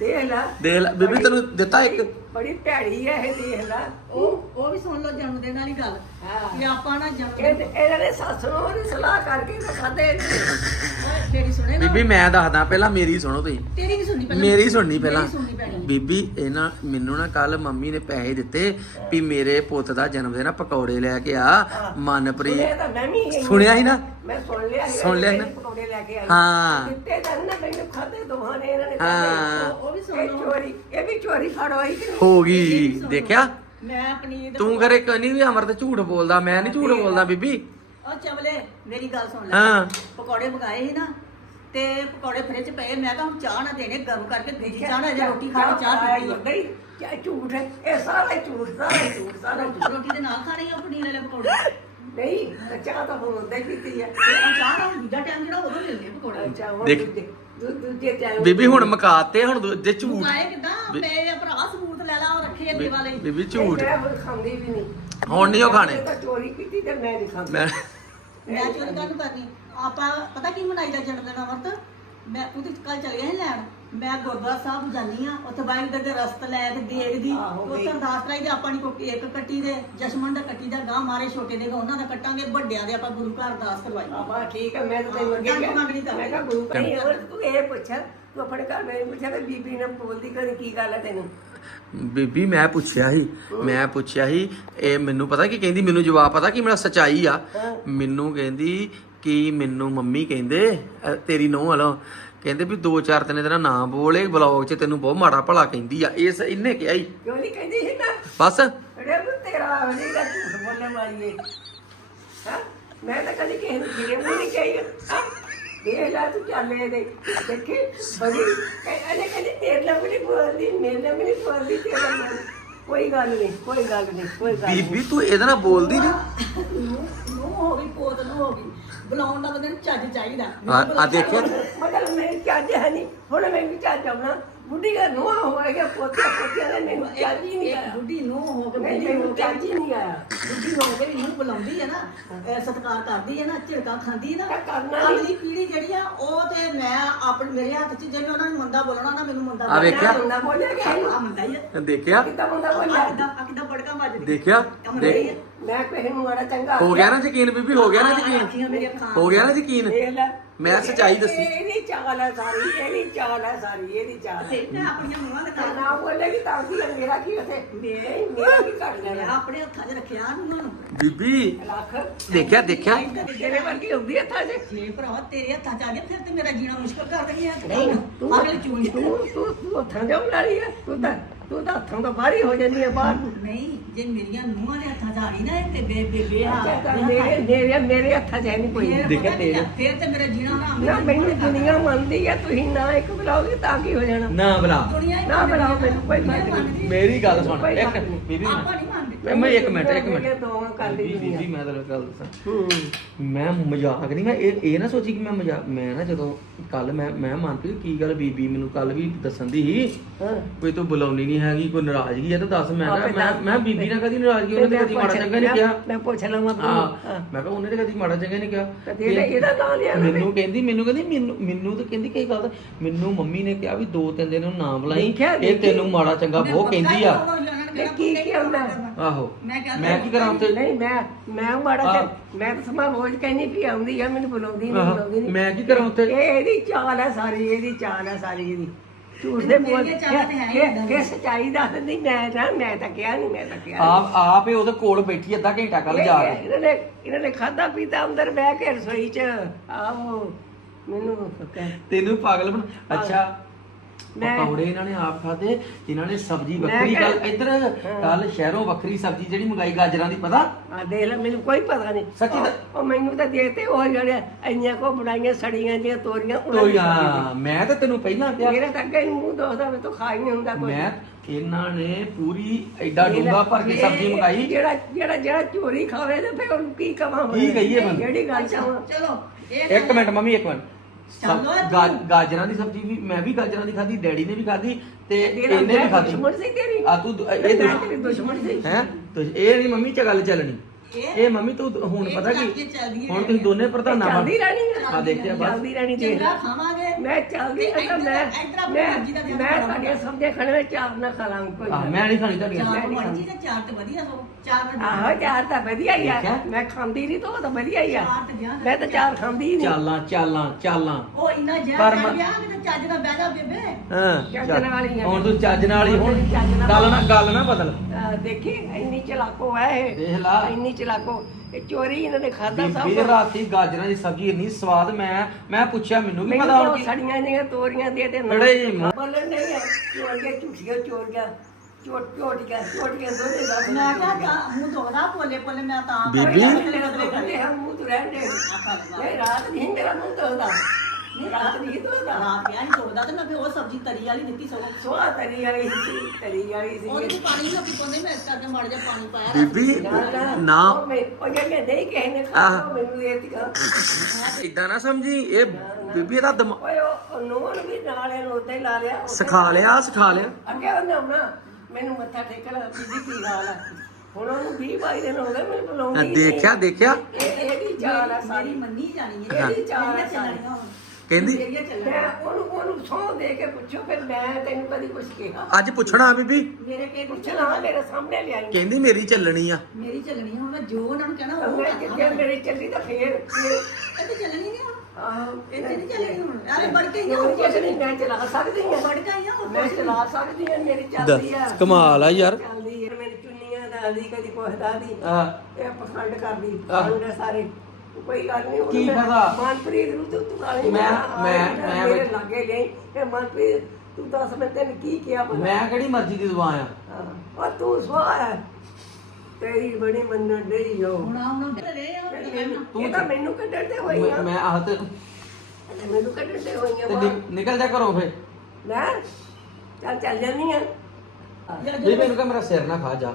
B: ਦੇਖ ਲੈ।
A: ਦੇਖ ਲੈ ਬੀਬੀ ਤੈਨੂੰ ਦਿੱਤਾ ਇੱਕ।
B: ਬੜੀ ਭੈੜੀ ਹੈ ਇਹ ਦੇਖ ਲੈ।
C: ਉਹ ਉਹ ਵੀ ਸੁਣ ਲਓ ਜਨਮ ਦਿਨ ਵਾਲੀ ਗੱਲ।
B: ਹਾਂ।
C: ਕਿ ਆਪਾਂ ਨਾ ਜਨਮ
B: ਤੇ- ਇਹਨਾਂ ਨੇ ਸੱਸ ਨੂੰ ਉਹਦੀ ਸਲਾਹ ਕਰਕੇ ਤਾਂ ਖਾਦੇ
C: ਓਏ ਤੇਰੀ ਸੁਣੇ ਨਾ।
A: ਬੀਬੀ ਮੈਂ ਦੱਸਦਾ ਪਹਿਲਾਂ ਮੇਰੀ ਸੁਣੋ ਤੁਸੀਂ।
C: ਤੇਰੀ ਵੀ ਸੁਣਨੀ ਪਹਿਲਾਂ?
A: ਮੇਰੀ ਸੁਣਨੀ ਪਹਿਲਾਂ।
C: ਮੇਰੀ ਸੁਣਨੀ ਪੈਣੀ।
A: ਬੀਬੀ ਇਹਨਾਂ ਮੈਨੂੰ ਨਾ ਕੱਲ ਮੰਮੀ ਨੇ ਪੈਸੇ ਦਿੱਤੇ ਵੀ ਮੇਰੇ ਪੁੱਤ ਦਾ ਜਨਮ ਦਿਨ ਆ ਪਕੌੜੇ ਲੈ ਕੇ ਆ। ਮਨਪ੍ਰੀਤ
B: ਇਹ ਤਾਂ ਮੈਂ ਵੀ ਗਈ।
A: ਸੁਣਿਆ ਸੀ ਨਾ?
B: ਮੈਂ ਸੁਣ ਲਿਆ ਸੀ
A: ਸੁਣ ਲਿਆ ਸੀ ਨਾ?
B: ਪਕੌੜੇ ਲੈ ਕੇ ਆਈ
A: ਹਾਂ।
B: ਦਿੱਤੇ ਤਾਂ ਨਾ ਮੈਨੂੰ ਖਾਦੇ ਦੋਹਾਂ ਨੇ ਇਹਨਾਂ ਨੇ
A: ਹਾਂ।
B: ਖਾਧੇ।
C: ਉਹ ਵੀ ਸੁਣ
B: ਇਹ
C: ਲਓ।
B: ਚੋਰੀ ਇਹ ਵੀ ਚੋਰੀ ਫੜਵਾਈ ਕਿ ਨਹੀਂ
A: ਹੋ ਗਈ। ਦੇਖਿਆ?
C: ਮੈਂ ਪਨੀਰ ਦਾ
A: ਤੂੰ ਕਰੇ ਕਨੀ ਵੀ ਅਮਰ ਝੂਠ ਬੋਲਦਾ ਮੈਂ ਨਹੀਂ ਝੂਠ ਬੋਲਦਾ ਬੀਬੀ।
C: ਉਹ ਚਵਲੇ ਮੇਰੀ ਗੱਲ ਸੁਣ ਲੈ।
A: ਹਾਂ।
C: ਪਕੌੜੇ ਮੰਗਾਏ ਸੀ ਨਾ ਤੇ ਪਕੌੜੇ ਫ੍ਰਿਜ ਪਏ ਮੈਂ ਕਿਹਾ ਹੁਣ ਚਾਹ ਨਾ ਦੇਣੇ ਗਰਮ ਕਰਕੇ ਦੂਜੀ ਚਾਹ ਨਾ ਜੇ ਰੋਟੀ ਖਾ ਕੇ ਚਾਹ ਪੀਤੀ ਆ।
B: ਚਾਹ ਝੂਠ ਹੈ ਇਹ ਸਾਰਾ ਹੀ ਝੂਠ ਸਾਰਾ ਹੀ ਝੂਠ ਸਾਰਾ ਹੀ ਝੂਠ।
C: ਰੋਟੀ ਦੇ ਨਾਲ ਖਾਣੇ ਆ ਪਨੀਰ ਵਾਲੇ ਪਕੌੜੇ?
B: ਨਹੀਂ ਤਾਂ ਚਾਹ ਤਾਂ ਹੁਣ ਹੁੰਦਾ ਹੀ ਪੀਤੀ ਹੈ
C: ਤੇ ਉਹ ਚਾਹ ਦਾ ਦੂਜਾ ਟਾਈਮ ਜਿਹੜਾ ਉਦੋਂ ਮਿਲਦੇ ਆ ਪਕੌੜੇ।
B: ਚਾਹ ਹੁਣ
A: ਦੇਖ।
B: ਦੂਜੇ ਦੂ- ਦੂਜੇ ਟਾਈਮ
A: ਬੀਬੀ ਹੁਣ ਮਕਾਤੇ ਹੁਣ ਦੂ- ਜੇ ਝੂਠ
C: ਮੰਗਾਏ ਕਿਦਾਂ? ਮੇਰੇ ਭਰਾ ਸਬੂਤ ਲੈ ਲਾ ਉਹ ਰੱਖੇ ਦੇਵਾ ਲਈ
A: ਬੀਬੀ ਝੂਠ।
B: ਮੈਂ ਹੁਣ ਖਾਂਦੀ ਵੀ ਨਹੀਂ।
A: ਹੁਣ ਨਹੀਂ ਉਹ ਖਾਣੇ।
B: ਮੈਂ ਤਾਂ ਚੋਰੀ ਕੀਤੀ ਤੇ ਮੈਂ ਨਹੀਂ ਖਾਂਦੀ।
A: ਮੈਂ
C: ਮੈਂ ਚੋਰੀ ਕਾਹਨੂੰ ਕਰਨੀ। ਆਪਾਂ ਪਤਾ ਕੀ ਮਨਾਈਦਾ ਜਨਮ ਦਿਨ ਅਮਰਤ? ਮੈਂ ਉਹਦੇ ਕੱਲ ਚਲੇ ਗਏ ਸੀ ਲੈਣ। ਮੈਂ ਗੁਰਦੁਆਰਾ ਸਾਹਿਬ ਜਾਨੀ ਆ ਉੱਥੇ ਵਾਹਿਗੁਰੂ ਦੇ ਰਸਤ ਲੈ ਕੇ ਦੇਖਦੀ
B: ਆਹੋ ਬਈ।
C: ਉੱਥੇ ਅਰਦਾਸ ਕਰਾਈ ਦੇ ਆਪਾਂ ਨਹੀਂ ਕੋਈ ਇੱਕ ਕੱਟੀ ਦੇ ਜਸ਼ਮਨ ਦਾ ਕੱਟੀ ਦਾ ਗਾਂ ਮਾਰੇ ਛੋਟੇ ਦੇ ਉਹਨਾਂ ਦਾ ਕੱਟਾਂਗੇ ਵੱਡਿਆਂ ਦੇ ਆਪਾਂ ਗੁਰੂ ਘਰ ਅਰਦਾਸ ਕਰਵਾਈ।
B: ਆਬਾ ਠੀਕ ਹੈ ਮੈਂ ਤਾਂ ਤੈਨੂੰ ਅੱਗੇ ਕਿਹਾ। ਮੈਂ ਕਿਹਾ ਗੁਰੂ ਕਰੀ ਹੋਰ ਤੂੰ ਇਹ ਪੁੱਛ ਤੂੰ ਆਪਣੇ ਘਰ ਮੈਨੂੰ ਪੁੱਛਿਆ ਵੀ ਬੀਬੀ ਨੇ ਬੋਲਦੀ ਕਰੀ ਕੀ ਗੱਲ ਹੈ ਤੈਨੂੰ?
A: ਬੀਬੀ ਮੈਂ ਪੁੱਛਿਆ ਸੀ ਮੈਂ ਪੁੱਛਿਆ ਸੀ ਇਹ ਮੈਨੂੰ ਪਤਾ ਕੀ ਕਹਿੰਦੀ ਮੈਨੂੰ ਜਵਾਬ ਪਤਾ ਕੀ ਮੇਰਾ ਸਚਾਈ ਆ? ਮੈਨੂੰ ਕਹਿੰਦੀ ਕਿ ਮੈਨੂੰ ਮੰਮੀ ਕਹਿੰਦੇ ਅ, ਤੇਰੀ ਨੂੰਹ ਵਾਲੋਂ ਕਹਿੰਦੇ ਵੀ ਦੋ ਚਾਰ ਦਿਨ ਤੇਰਾ ਨਾਮ ਬੋਲੇ ਬਲੌਗ 'ਚ ਤੈਨੂੰ ਬਹੁਤ ਮਾੜਾ ਭਲਾ ਕਹਿੰਦੀ ਆ। ਇਸ ਇਹਨੇ ਕਿਹਾ ਹੀ
B: ਕਿਉਂ ਨਹੀਂ ਕਹਿੰਦੀ ਸੀ ਨਾ?
A: ਬਸ।
B: ਅਰੇ ਉਹ ਤੇਰਾ ਨਹੀਂ ਦਾ ਝੂਠ ਬੋਲਣ ਵਾਲੀ ਹੈ ਹਾਂ? ਮੈਂ ਤਾਂ ਕਦੀ ਕਿਸੇ ਨੂੰ ਕਿਹੜੇ ਮੂੰਹ ਨਹੀਂ ਕਹੀ। ਹਾਂ? ਇਹ ਲੈ ਤੂੰ ਚੱਲੇ ਦੇ ਦੇਖੀ? ਬੜੀ। ਇਹਨੇ ਕਹਿੰਦੀ ਤੇਰੇ ਨਾਲ ਵੀ ਨਹੀਂ ਬੋਲਦੀ ਮੇਰੇ ਨਾਲ ਵੀ ਨਹੀਂ ਬੋਲਦੀ ਤੇਰੇ ਨਾਲ। ਕੋਈ ਗੱਲ ਨਹੀਂ ਕੋਈ ਗੱਲ ਨਹੀਂ ਕੋਈ ਗੱਲ ਨਹੀਂ
A: ਬੀਬੀ ਤੂੰ ਇਹਦੇ ਨਾਲ ਬੋਲਦੀ ਨਹੀਂ
C: ਨੂੰ ਹੋ ਗਈ ਪੋਤ ਨੂੰ ਹੋ ਗਈ। ਬੁਲਾਉਣ ਦਾ ਬੰਦੇ ਨੂੰ ਚੱਜ ਚਾਹੀਦਾ।
A: ਆ ਆ ਦੇਖਿਆ
B: ਮਗਰ ਮੈਂ ਚੱਜ ਹੈ ਨਹੀਂ ਹੁਣ ਮੈਂ ਵੀ ਚੱਜ ਆਉਣਾ। ਬੁੱਢੀ ਦਾ ਨੋਆ ਹੋਏਗਾ ਪੋਤਿਆ ਪੋਤਿਆ ਨੇ ਮੈਨੂੰ ਚੱਜ ਹੀ ਨਹੀਂ
C: ਇੱਕ
B: ਆਇਆ।
C: ਬੁੱਢੀ ਨੂੰ ਹੋ ਕੇ
B: ਨਹੀਂ
C: ਬੁੱਢੀ ਹੋ
B: ਮੈਨੂੰ
C: ਕੇ
B: ਚੱਜ ਹੀ ਨਹੀਂ ਆਇਆ।
C: ਬੁੱਢੀ ਹੋ ਕੇ ਵੀ ਨੂੰ ਬੁਲਾਉਂਦੀ ਹੈ ਨਾ ਇਹ ਸਤਿਕਾਰ ਕਰਦੀ ਹੈ ਨਾ ਝਿੜਕਾਂ ਖਾਂਦੀ ਹੈ ਨਾ।
B: ਤਾਂ ਕਰਨਾ ਨੀ।
C: ਅਗਲੀ ਪੀੜ੍ਹੀ ਜਿਹੜੀ ਆ ਉਹ ਤੇ ਮੈਂ ਆਪਣੇ ਮੇਰੇ ਹੱਥ 'ਚ ਜਿਵੇਂ ਉਹਨਾਂ ਨੂੰ ਮੰਦਾ ਬੋਲਣਾ ਨਾ ਮੈਨੂੰ ਮੰਦਾ
A: ਆ ਵੇਖਿਆ?
B: ਮੁੰਡਾ ਬੋਲਿਆ ਕਿ
C: ਆ ਮੰਦਾ ਹੀ ਹੈ
A: ਦੇਖਿਆ।
B: ਕਿੱਦਾਂ ਮੁੰਡਾ
C: ਆ
B: ਬੋਲਿਆ
C: ਕਿੱਦਾਂ ਆ ਕਿੱਦਾਂ ਬੜਕਾ ਵੱਜਦੀ
A: ਦੇਖਿਆ।
C: ਹੀ
A: ਦੇਖ।
C: ਹੈ
B: ਮੈਂ ਕਿਸੇ ਨੂੰ ਮਾੜਾ ਚੰਗਾ
A: ਹੋ ਗਿਆ ਨਾ ਯਕੀਨ ਬੀਬੀ ਹੋ ਗਿਆ ਨਾ ਯਕੀਨ? ਹੋ ਗਿਆ ਨਾ ਯਕੀਨ? ਮੈਂ ਸੱਚਾਈ ਦੱਸੀ।
B: ਇਹ- ਇਹਦੀ ਚਾਲ ਹੈ ਸਾਰੀ ਇਹਦੀ ਚਾਲ ਹੈ ਸਾਰੀ ਇਹਦੀ ਚਾਲ ਹੈ
C: ਤੇ ਮੈਂ ਆਪਣੀਆਂ ਮੂੰਹਾਂ ਦੇ ਨਾਲ
B: ਨਾ ਬੋਲੇਗੀ ਤਾਂ ਕੀ ਹੈ, ਮੇਰਾ ਕੀ ਉਥੇ? ਨਹੀਂ ਮੇਰਾ ਕੀ ਕਰ
C: ਮੈਂ
B: ਲੈਣਾ।
C: ਆਪਣੇ ਹੱਥਾਂ 'ਚ ਰੱਖਿਆ ਉਹਨਾਂ ਨੂੰ।
A: ਬੀਬੀ
B: ਲੱਖ
A: ਦੇਖਿਆ ਦੇਖਿਆ।
B: ਤੇਰੇ ਵਰਗੀ ਹੁੰਦੀ ਹੈ ਥਾਂ 'ਚ
C: ਜੇ ਭਰਾਵਾ ਤੇਰੇ ਹੱਥਾਂ 'ਚ ਆ ਗਿਆ ਫਿਰ ਤੇ ਮੇਰਾ ਜੀਣਾ ਮੁਸ਼ਕਲ ਕਰ ਦੇਣੀ ਹੈ
B: ਨਹੀਂ? ਤੂੰ
C: ਅਗਲੀ ਚੂੜੀ
B: ਤੂੰ ਤੂੰ ਤੂੰ ਹੱਥਾਂ ਜਾਉਣ ਵਾਲੀ ਹੈ ਤੂੰ ਤਾਂ ਤੂੰ ਤਾਂ ਹੱਥਾਂ ਤੋਂ ਬਾਹਰ ਹੀ ਹੋ ਜਾਂਦੀ ਹੈ ਬਾਹਰ ਨੂੰ
C: ਨਹੀਂ ਜੇ ਮੇਰੀਆਂ ਨੂੰਹਾਂ ਦੇ ਹੱਥਾਂ 'ਚ ਆ ਗਈ ਨਾ ਇਹ ਤੇ ਬੇ ਬੇ
B: ਮੇਰੇ ਮੇਰੇ ਮੇਰੇ ਹੱਥਾਂ 'ਚ ਹੈ ਨਹੀਂ ਕੋਈ
C: ਫਿਰ
A: ਦੇਖਿਆ
C: ਪਤਾ
A: ਤੇਰੇ।
C: ਫਿਰ ਤੇ ਮੇਰਾ ਜੀਣਾ ਨਾ
B: ਨਾ ਮੈਨੂੰ ਦੁਨੀਆ ਮੰਨਦੀ ਹੈ ਤੁਸੀਂ ਨਾ ਇੱਕ ਬੁਲਾਓਗੇ ਤਾਂ ਕੀ ਹੋ ਜਾਣਾ
A: ਨਾ ਬਲਾ
C: ਦੁਨੀਆ ਹੀ
B: ਨਾ ਬੁਲਾਓ। ਮੈਨੂੰ ਕੋਈ ਫ਼ਰਕ ਨਹੀਂ।
A: ਮੇਰੀ ਗੱਲ ਸੁਣ ਇੱਕ। ਬੀਬੀ
C: ਆਪਾਂ ਨਹੀਂ ਮੰਨਦੇ
A: ਮੈਂ- ਮੈਂ ਇੱਕ ਮਿੰਟ ਇੱਕ ਮਿੰਟ।
B: ਦੋਵਾਂ ਕਰ ਲਈ
A: ਬੀਬੀ ਮੈਂ ਤੈਨੂੰ ਗੱਲ ਦੱਸਾਂ।
B: ਹੂੰ।
A: ਮੈਂ ਮਜ਼ਾਕ ਨਹੀਂ ਮੈਂ ਇਹ ਇਹ ਨਾ ਸੋਚੀ ਕਿ ਮੈਂ ਮਜ਼ਾਕ ਮੈਂ ਨਾ ਜਦੋਂ ਕੱਲ ਮੈਂ ਮੈਂ ਮਨਪ੍ਰੀਤ ਕੀ ਗੱਲ ਬੀਬੀ ਮੈਨੂੰ ਕੱਲ ਵੀ ਦੱਸਣ ਦੀ ਸੀ?
B: ਹਾਂ।
A: ਕੋਈ ਤੂੰ ਬੁਲਾਉਣੀ ਨਹੀਂ ਹੈਗੀ ਕੋਈ ਨਾਰਾਜ਼ਗੀ ਹੈ ਤਾਂ ਦੱਸ ਮੈਂ ਕਿਹਾ ਮੈਂ
B: ਦੱਸ।
A: ਮੈਂ ਬੀਬੀ ਨਾਲ ਕਦੀ ਨਾਰਾਜ਼ਗੀ ਉਹਨੇ ਤੇ ਕਦੀ ਮਾੜਾ ਚੰਗਾ ਨਹੀਂ ਕਿਹਾ?
B: ਮੈਂ ਪੁੱਛ ਲਵਾਂ ਤੂੰ।
A: ਹਾਂ। ਮੈਂ ਕਿਹਾ ਉਹਨੇ ਤੇ ਕਦੀ ਮਾੜਾ ਚੰਗਾ ਨਹੀਂ ਕਿਹਾ।
B: ਕਦੇ ਇਹਦਾ- ਇਹਦਾ ਨਾਂ ਲਿਆ ਨਾ
A: ਮੈਨੂੰ ਕਹਿੰਦੀ ਮੈਨੂੰ ਕਹਿੰਦੀ ਮੈਨੂੰ ਮੈਨੂੰ ਤਾਂ ਕਹਿੰਦੀ ਕਈ ਗੱਲ ਤਾਂ ਮੈਨੂੰ ਮੰਮੀ ਨੇ ਕਿਹਾ ਵੀ ਦੋ ਤਿੰਨ ਦਿਨ ਉਹਨੂੰ ਨਾ ਬੁਲਾਈ
B: ਦੇਖਿਆ,
A: ਇਹ
B: ਦੇਖੀ।
A: ਤੈਨੂੰ ਮਾੜਾ ਚੰਗਾ ਬਹੁਤ ਕਹਿੰਦੀ ਆ।
B: ਤੇ ਕੀ ਕੀ ਹੁੰਦਾ
A: ਆਹੋ।
C: ਮੈਂ ਕਿਹਾ
A: ਮੈਂ ਕੀ ਕਰਾਂ ਉੱਥੇ?
B: ਨਹੀਂ ਮੈਂ ਮੈਂ ਮਾੜਾ
A: ਹਾਂ।
B: ਤੇ ਮੈਂ ਤਾਂ ਸਮਾਂ ਰੋਜ਼ ਕਹਿੰਦੀ ਵੀ ਆਉਂਦੀ ਆ ਮੈਨੂੰ ਬੁਲਾਉਂਦੀ ਨਹੀਂ
A: ਆਹੋ,
B: ਬੁਲਾਉਂਦੀ ਨਹੀਂ
A: ਮੈਂ ਕੀ ਕਰਾਂ ਉੱਥੇ?
B: ਇਹ ਇਹਦੀ ਚਾਲ ਹੈ ਸਾਰੀ ਇਹਦੀ ਚਾਲ ਹੈ ਸਾਰੀ ਇਹਦੀ। ਝੂਠ ਦੇ ਬੋਲ
C: ਜਿਹੜੀਆਂ ਚਾਲਾਂ ਤੇ ਹੈ ਹੀ ਏਦਾਂ
B: ਕਿ ਸਚਾਈ ਦੱਸ ਦਿੰਦੀ ਮੈਂ ਨਾ ਮੈਂ ਤਾਂ ਕਿਹਾ ਨਹੀਂ ਮੈਂ ਤਾਂ ਕਿਹਾ ਨੀ।
A: ਆਪ ਆਪ ਹੀ ਉਹਦੇ ਕੋਲ ਬੈਠੀ ਅੱਧਾ ਘੰਟਾ ਕੱਲ ਜਾ ਕੇ।
B: ਇਹਨਾਂ ਨੇ ਇਹਨਾਂ ਨੇ ਖਾਦਾ ਪੀਤਾ ਅੰਦਰ ਬਹਿ ਕੇ ਰਸੋਈ 'ਚ। ਆਹੋ ਮੈਨੂੰ ਕਹਿ-
A: ਤੈਨੂੰ ਪਾਗਲ ਬਣ ਅੱਛਾ।
B: ਮੈਂ-
A: ਪਕੌੜੇ ਇਹਨਾਂ ਨੇ ਆਪ ਖਾਦੇ ਇਹਨਾਂ ਨੇ ਸਬਜ਼ੀ ਵੱਖਰੀ ਕੱਲ ਇੱਧਰ ਕੱਲ ਸ਼ਹਿਰੋਂ ਵੱਖਰੀ ਸਬਜ਼ੀ ਜਿਹੜੀ ਮੰਗਾਈ ਗਾਜਰਾਂ ਦੀ ਪਤਾ?
B: ਆ ਦੇਖ ਲੈ ਮੈਨੂੰ ਕੋਈ ਪਤਾ ਨਹੀਂ।
A: ਸੱਚੀ ਤਾਂ-
B: ਉਹ ਮੈਨੂੰ ਤਾਂ ਦੇਤੇ ਉਹ ਜਿਹੜੇ ਇੰਨੀਆਂ ਕੋ ਬਣਾਈਆਂ ਸੜੀਆਂ ਦੀਆਂ ਤੋਰੀਆਂ ਉਹਨਾਂ ਦੀ ਸਬਜ਼ੀ
A: ਤੋਰੀਆਂ ਮੈਂ ਤਾਂ ਤੈਨੂੰ ਪਹਿਲਾਂ। ਕਿਹਾ
B: ਮੇਰੇ ਤਾਂ ਅੱਗੇ ਹੀ ਮੂੰਹ ਦੋਸਦਾ ਮੈਂ ਤਾਂ ਖਾ ਹੀ ਨਹੀਂ ਹੁੰਦਾ ਕੋਈ।
A: ਮੈਂ ਇਹਨਾਂ ਨੇ ਪੂਰੀ ਐਡਾ ਡੂੰਗਾ ਭਰ ਕੇ ਸਬਜ਼ੀ ਮੰਗਾਈ।
B: ਜਿਹੜਾ ਜਿਹੜਾ ਜਿਹੜਾ ਚੋਰੀ ਖਾਵੇ ਤੇ ਫਿਰ ਉਹਨੂੰ ਕੀ ਕਵਾਂ
A: ਕੀ ਕਹੀਏ ਬੰਦੇ?
B: ਜਿਹੜੀ ਗੱਲ ਚਾਹਾਂ
C: ਚਲੋ ਇਹ
A: ਇੱਕ ਮਿੰਟ ਮੰਮੀ ਇੱਕ ਮਿੰਟ।
C: ਚੱਲੋ।
A: ਗਾ- ਗਾਜਰਾਂ ਦੀ ਸਬਜ਼ੀ ਵੀ ਮੈਂ ਵੀ ਗਾਜਰਾਂ ਦੀ ਖਾਧੀ ਡੈਡੀ ਨੇ ਵੀ ਖਾਧੀ ਤੇ
B: ਤੇਰਾ
A: ਇਹਨੇ ਵੀ
B: ਮੈਂ
A: ਖਾਧੀ।
B: ਦੁਸ਼ਮਣ ਸੀ ਤੇਰੀ?
A: ਆ ਤੂੰ ਦੁ- ਇਹ
B: ਮੈਂ ਤੇਰੀ ਦੁਸ਼ਮਣ ਸੀ।
A: ਹੈ? ਤੁਝ ਇਹ ਨਹੀਂ ਮੰਮੀ ਚ ਗੱਲ ਚੱਲਣੀ।
C: ਇਹ-
A: ਇਹ ਮੰਮੀ ਤੂੰ ਹੁਣ
C: ਇਹ
A: ਪਤਾ
C: ਚੱਲ
A: ਕੀ ਹੁਣ ਤੁਸੀਂ ਦੋਨੇ ਪ੍ਰਧਾਨਾਂ ਬਣ
B: ਚੱਲਦੀ ਰਹਿਣੀ ਆ
A: ਆ ਦੇਖਿਆ ਬਸ।
B: ਚੱਲਦੀ ਰਹਿਣੀ ਦੇਖ
C: ਚੰਗਾ ਖਾਵਾਂਗੇ।
B: ਮੈਂ ਚੱਲਦੀ
C: ਤੇ
B: ਤਾਂ ਮੈਂ ਮੈਂ
C: ਦਾ
B: ਮੈਂ। ਤੁਹਾਡੀਆਂ ਸਬਜ਼ੀਆਂ ਖਾਣੇ ਵਿੱਚ ਚਾਰ ਨਾ ਖਾ ਲਾਂਗਾ ਕੋਈ
A: ਆ ਮੈਂ ਨਹੀਂ ਖਾਣੀ ਤੁਹਾਡੀਆਂ
C: ਚਾਰ
B: ਨਹੀਂ
C: ਮਰਜ਼ੀ ਤੇ ਚਾਰ ਤੇ ਵਧੀਆ ਸੋ ਚਾਰ ਮੈਂ
B: ਆਹੋ ਚਾਰ ਤਾਂ ਵਧੀਆ ਹੀ ਆ? ਮੈਂ ਖਾਂਦੀ ਨਹੀਂ ਤਾਂ ਉਹ ਤਾਂ ਵਧੀਆ ਹੀ ਆ।
C: ਚਾਰ ਤੇ ਵਿਆਹ
B: ਮੈਂ ਤਾਂ ਚਾਰ ਖਾਂਦੀ ਹੀ ਨਹੀਂ।
A: ਚਾਲਾਂ ਚਾਲਾਂ ਚਾਲਾਂ।
C: ਉਹ ਇੰਨਾ ਜ਼ਹਿਰ
A: ਪਰ
C: ਕਰ
A: ਮ-
C: ਗਿਆ ਕਿ ਚੱਜ ਨਾਲ ਬਹਿ ਜਾ ਬੇਬੇ।
A: ਹਾਂ
B: ਚੱਜ
A: ਚੱਲ।
B: ਨਾਲ ਹੀ ਆ।
A: ਹੁਣ ਤੂੰ ਚੱਜ ਨਾਲ ਹੀ ਹੁਣ
B: ਚੱਜ ਨਾਲ
A: ਗੱਲ ਨਾ ਗੱਲ ਨਾ ਬਦਲ।
B: ਆਹ, ਦੇਖੀ ਇੰਨੀ ਚਲਾਕੋ ਹੈ ਇਹ।
A: ਦੇਖ ਲਾ।
B: ਇੰਨੀ ਚਲਾਕੋ। ਇਹ ਚੋਰੀ ਇਹਨਾਂ ਨੇ ਖਾਦਾ ਸਭ
A: ਬੀਬੀ ਰਾਤੀ ਗਾਜਰਾਂ ਦੀ ਸਬਜ਼ੀ ਇੰਨੀ ਸਵਾਦ ਮੈਂ ਮੈਂ ਪੁੱਛਿਆ ਮੈਨੂੰ
B: ਮੈਨੂੰ
A: ਪਤਾ ਹੁਣ ਕੀ
B: ਸੜੀਆਂ ਦੀਆਂ ਤੋਰੀਆਂ ਦੇ ਤੇ ਨਾ
A: ਬੜੇ ਹੀ ਮੂੰਹ-
B: ਬੋਲਣ ਨਹੀਂ ਹੈ ਚੋਰੀਆਂ ਝੂਠੀਆਂ ਚੋਰੀਆਂ ਚੋਟ ਚੋਟੀਆਂ ਚੋਟੀਆਂ ਦੋਨੇ ਦਾ
C: ਮੈਂ ਕਿਹਾ ਤਾਂ ਮੂੰਹ ਧੋਦਾ ਪੋਲੇ ਪੋਲੇ ਮੈਂ ਤਾਂ
A: ਬੀਬੀ?
B: ਕਹਿੰਦੇ ਹਾਂ ਮੂੰਹ ਤੋਂ ਰਹਿਣ ਦੇ। ਨਹੀਂ ਰਾਤ ਨਹੀਂ ਮੇਰਾ ਮੂੰਹ ਧੋਦਾ ਨਹੀਂ ਰਾਤ ਨਹੀਂ ਧੋਦਾ।
C: ਰਾਤ ਪਿਆ ਹੀ ਧੋਦਾ ਤੇ ਮੈਂ ਫਿਰ ਉਹ ਸਬਜ਼ੀ ਤਰੀ ਵਾਲੀ ਦਿੱਤੀ ਸਗੋਂ।
B: ਸਵਾ ਤਰੀ ਵਾਲੀ ਸੀ ਤਰੀ ਵਾਲੀ ਸੀ।
C: ਉਹਦੇ ਚ ਪਾਣੀ ਵੀ ਆਪੀ ਪਾਉਂਦੇ ਮੈਂ ਇਸ ਕਰਕੇ ਮੜ ਜਾ ਪਾਣੀ ਪਾਇਆ ਰੱਖ
A: ਬੀਬੀ
B: ਨਾ।
A: ਨਾ
B: ਉਹ ਮੈਂ ਉਹ ਜਿਹੜੇ ਨਹੀਂ ਕਿਸੇ ਨੇ ਖਾਣਾ ਮੈਨੂੰ ਇਹ ਤੀਕਾ
A: ਇਦਾਂ ਨਾ ਸਮਝੀ ਇਹ ਬੀਬੀ ਦਾ ਦਿਮਾਗ
B: ਓਏ ਉਹ ਨੂੰਹ ਨੂੰ ਵੀ ਨਾਲ ਇਹਨੂੰ ਉੱਤੇ ਲਾ ਲਿਆ ਉੱਤੇ
A: ਸਿਖਾ ਲਿਆ ਸਿਖਾ ਲਿਆ।
B: ਅੱਗੇ ਉਹਨੇ ਆਉਣਾ ਮੈਨੂੰ ਮੱਥਾ ਟੇਕਣ ਬੀਬੀ ਕੀ ਹਾਲ ਹੈ ਹੁਣ ਉਹਨੂੰ 20 22 ਦਿਨ ਹੋ ਗਏ ਮੈਨੂੰ ਬੁਲਾਉਂਦੀ
A: ਆ,
B: ਹੀ
A: ਦੇਖਿਆ
B: ਨਹੀਂ।
A: ਦੇਖਿਆ।
B: ਇਹ ਇਹਦੀ ਚਾਲ ਹੈ
C: ਮੇਰੀ
B: ਸਾਰੀ।
C: ਮੰਨੀ ਜਾਣੀ ਹੈ।
B: ਇਹਦੀ ਚਾਲ ਹੈ ਸਾਰੀ।
C: ਚੱਲਣੀਆਂ ਹੁਣ।
A: ਕਹਿੰਦੀ?
C: ਚੱਲਣੀਆਂ
B: ਮੈਂ ਉਹਨੂੰ ਉਹਨੂੰ ਸੌ ਦੇ ਕੇ ਪੁੱਛੋ ਫਿਰ ਮੈਂ ਤੈਨੂੰ ਕਦੀ ਕੁਝ ਕਿਹਾ।
A: ਅੱਜ ਪੁੱਛਣਾ ਬੀਬੀ।
C: ਮੇਰੇ ਕੇ
B: ਪੁੱਛਣਾ ਮੇਰੇ ਸਾਹਮਣੇ ਲਿਆਈ।
A: ਕਹਿੰਦੀ ਮੇਰੀ ਚੱਲਣੀ ਆ।
C: ਮੇਰੀ ਚੱਲਣੀ ਹੁਣ ਮੈਂ ਜੋ ਉਹਨਾਂ ਨੂੰ ਕਹਿਣਾ ਉਹ
B: ਮੈਂ
C: ਕਰਨਾ।
B: ਕਿਹਾ ਮੇਰੀ ਚੱਲੀ ਤਾਂ ਫੇਰ ਫੇਰ
C: ਇਹ ਤੇ ਚੱਲਣੀ ਨਹੀਂ ਹੁਣ
B: ਆਹੋ
C: ਇਹ ਤੇ ਨਹੀਂ ਚੱਲਣੀ ਹੁਣ। ਯਾਰੇ ਬੜ ਕੇ ਹੀ
B: ਉਹ
C: ਹੁਣ
B: ਕੁਛ ਨਹੀਂ ਮੈਂ ਚਲਾ ਸਕਦੀ ਹਾਂ।
C: ਬੜ ਗਈ ਆ
B: ਮੈਂ ਚਲਾ ਸਕਦੀ ਹਾਂ ਮੇਰੀ ਚੱਲਦੀ ਆ।
A: ਕਮਾਲ ਆ ਯਾਰ।
B: ਚੱਲਦੀ ਹੈ ਮੇਰੀ ਚੁੰਨੀਆਂ ਦਾ ਦੀ ਕਦੀ ਪੁੱਛਦਾ ਦੀ
A: ਆ
B: ਇਹ ਪਖੰਡ ਕਰਦੀ
A: ਆਹ।
B: ਸਾਰੇ। ਕੋਈ ਗੱਲ ਨਹੀਂ
A: ਕੀ ਪਤਾ?
B: ਮਨਪ੍ਰੀਤ ਨੂੰ ਤੂੰ ਤੂੰ ਗਾਲੀ
A: ਮੈਂ-
B: ਨਾ,
A: ਮੈਂ-
B: ਆਹ
A: ਮੈਂ
B: ਮੇਰੇ
A: ਬੈਠ-
B: ਲਾਗੇ ਲਈ ਮਨਪ੍ਰੀਤ ਤੂੰ ਦੱਸ ਮੈਂ ਤੈਨੂੰ ਕੀ ਕਿਹਾ ਭਲਾ?
A: ਮੈਂ ਕਿਹੜੀ ਮਰਜ਼ੀ ਦੀ ਜ਼ੁਬਾਨ ਆ?
B: ਹਾਂ, ਉਹ ਤੂੰ ਸਵਾਹ ਹੈ। ਤੇਰੀ ਬੜੀ ਮੰਨਣ ਡਈ ਹੋ
C: ਹੁਣ ਆ ਹੁਣ ਰੇ ਆ
B: ਇਹ ਤਾਂ ਮੈਨੂੰ ਕੱਢਣ ਤੇ ਹੋਈਆਂ
A: ਮੈਂ- ਮੈਂ ਆਹ ਤੇ
B: ਤੇ ਮੈਨੂੰ ਕੱਢਣ ਤੇ ਹੋਈਆਂ
A: ਤੇ
B: ਬਾਹਰ।
A: ਨਿ- ਨਿਕਲ ਜਾ ਘਰੋਂ ਫੇ
B: ਲੈ ਚੱਲ ਚੱਲ ਜਾਂਦੀ ਆ।
C: ਯਾਰ
A: ਬੀਬੀ ਮੈਨੂੰ ਕਹ ਮੇਰਾ ਸਿਰ ਨਾ ਖਾ ਜਾ।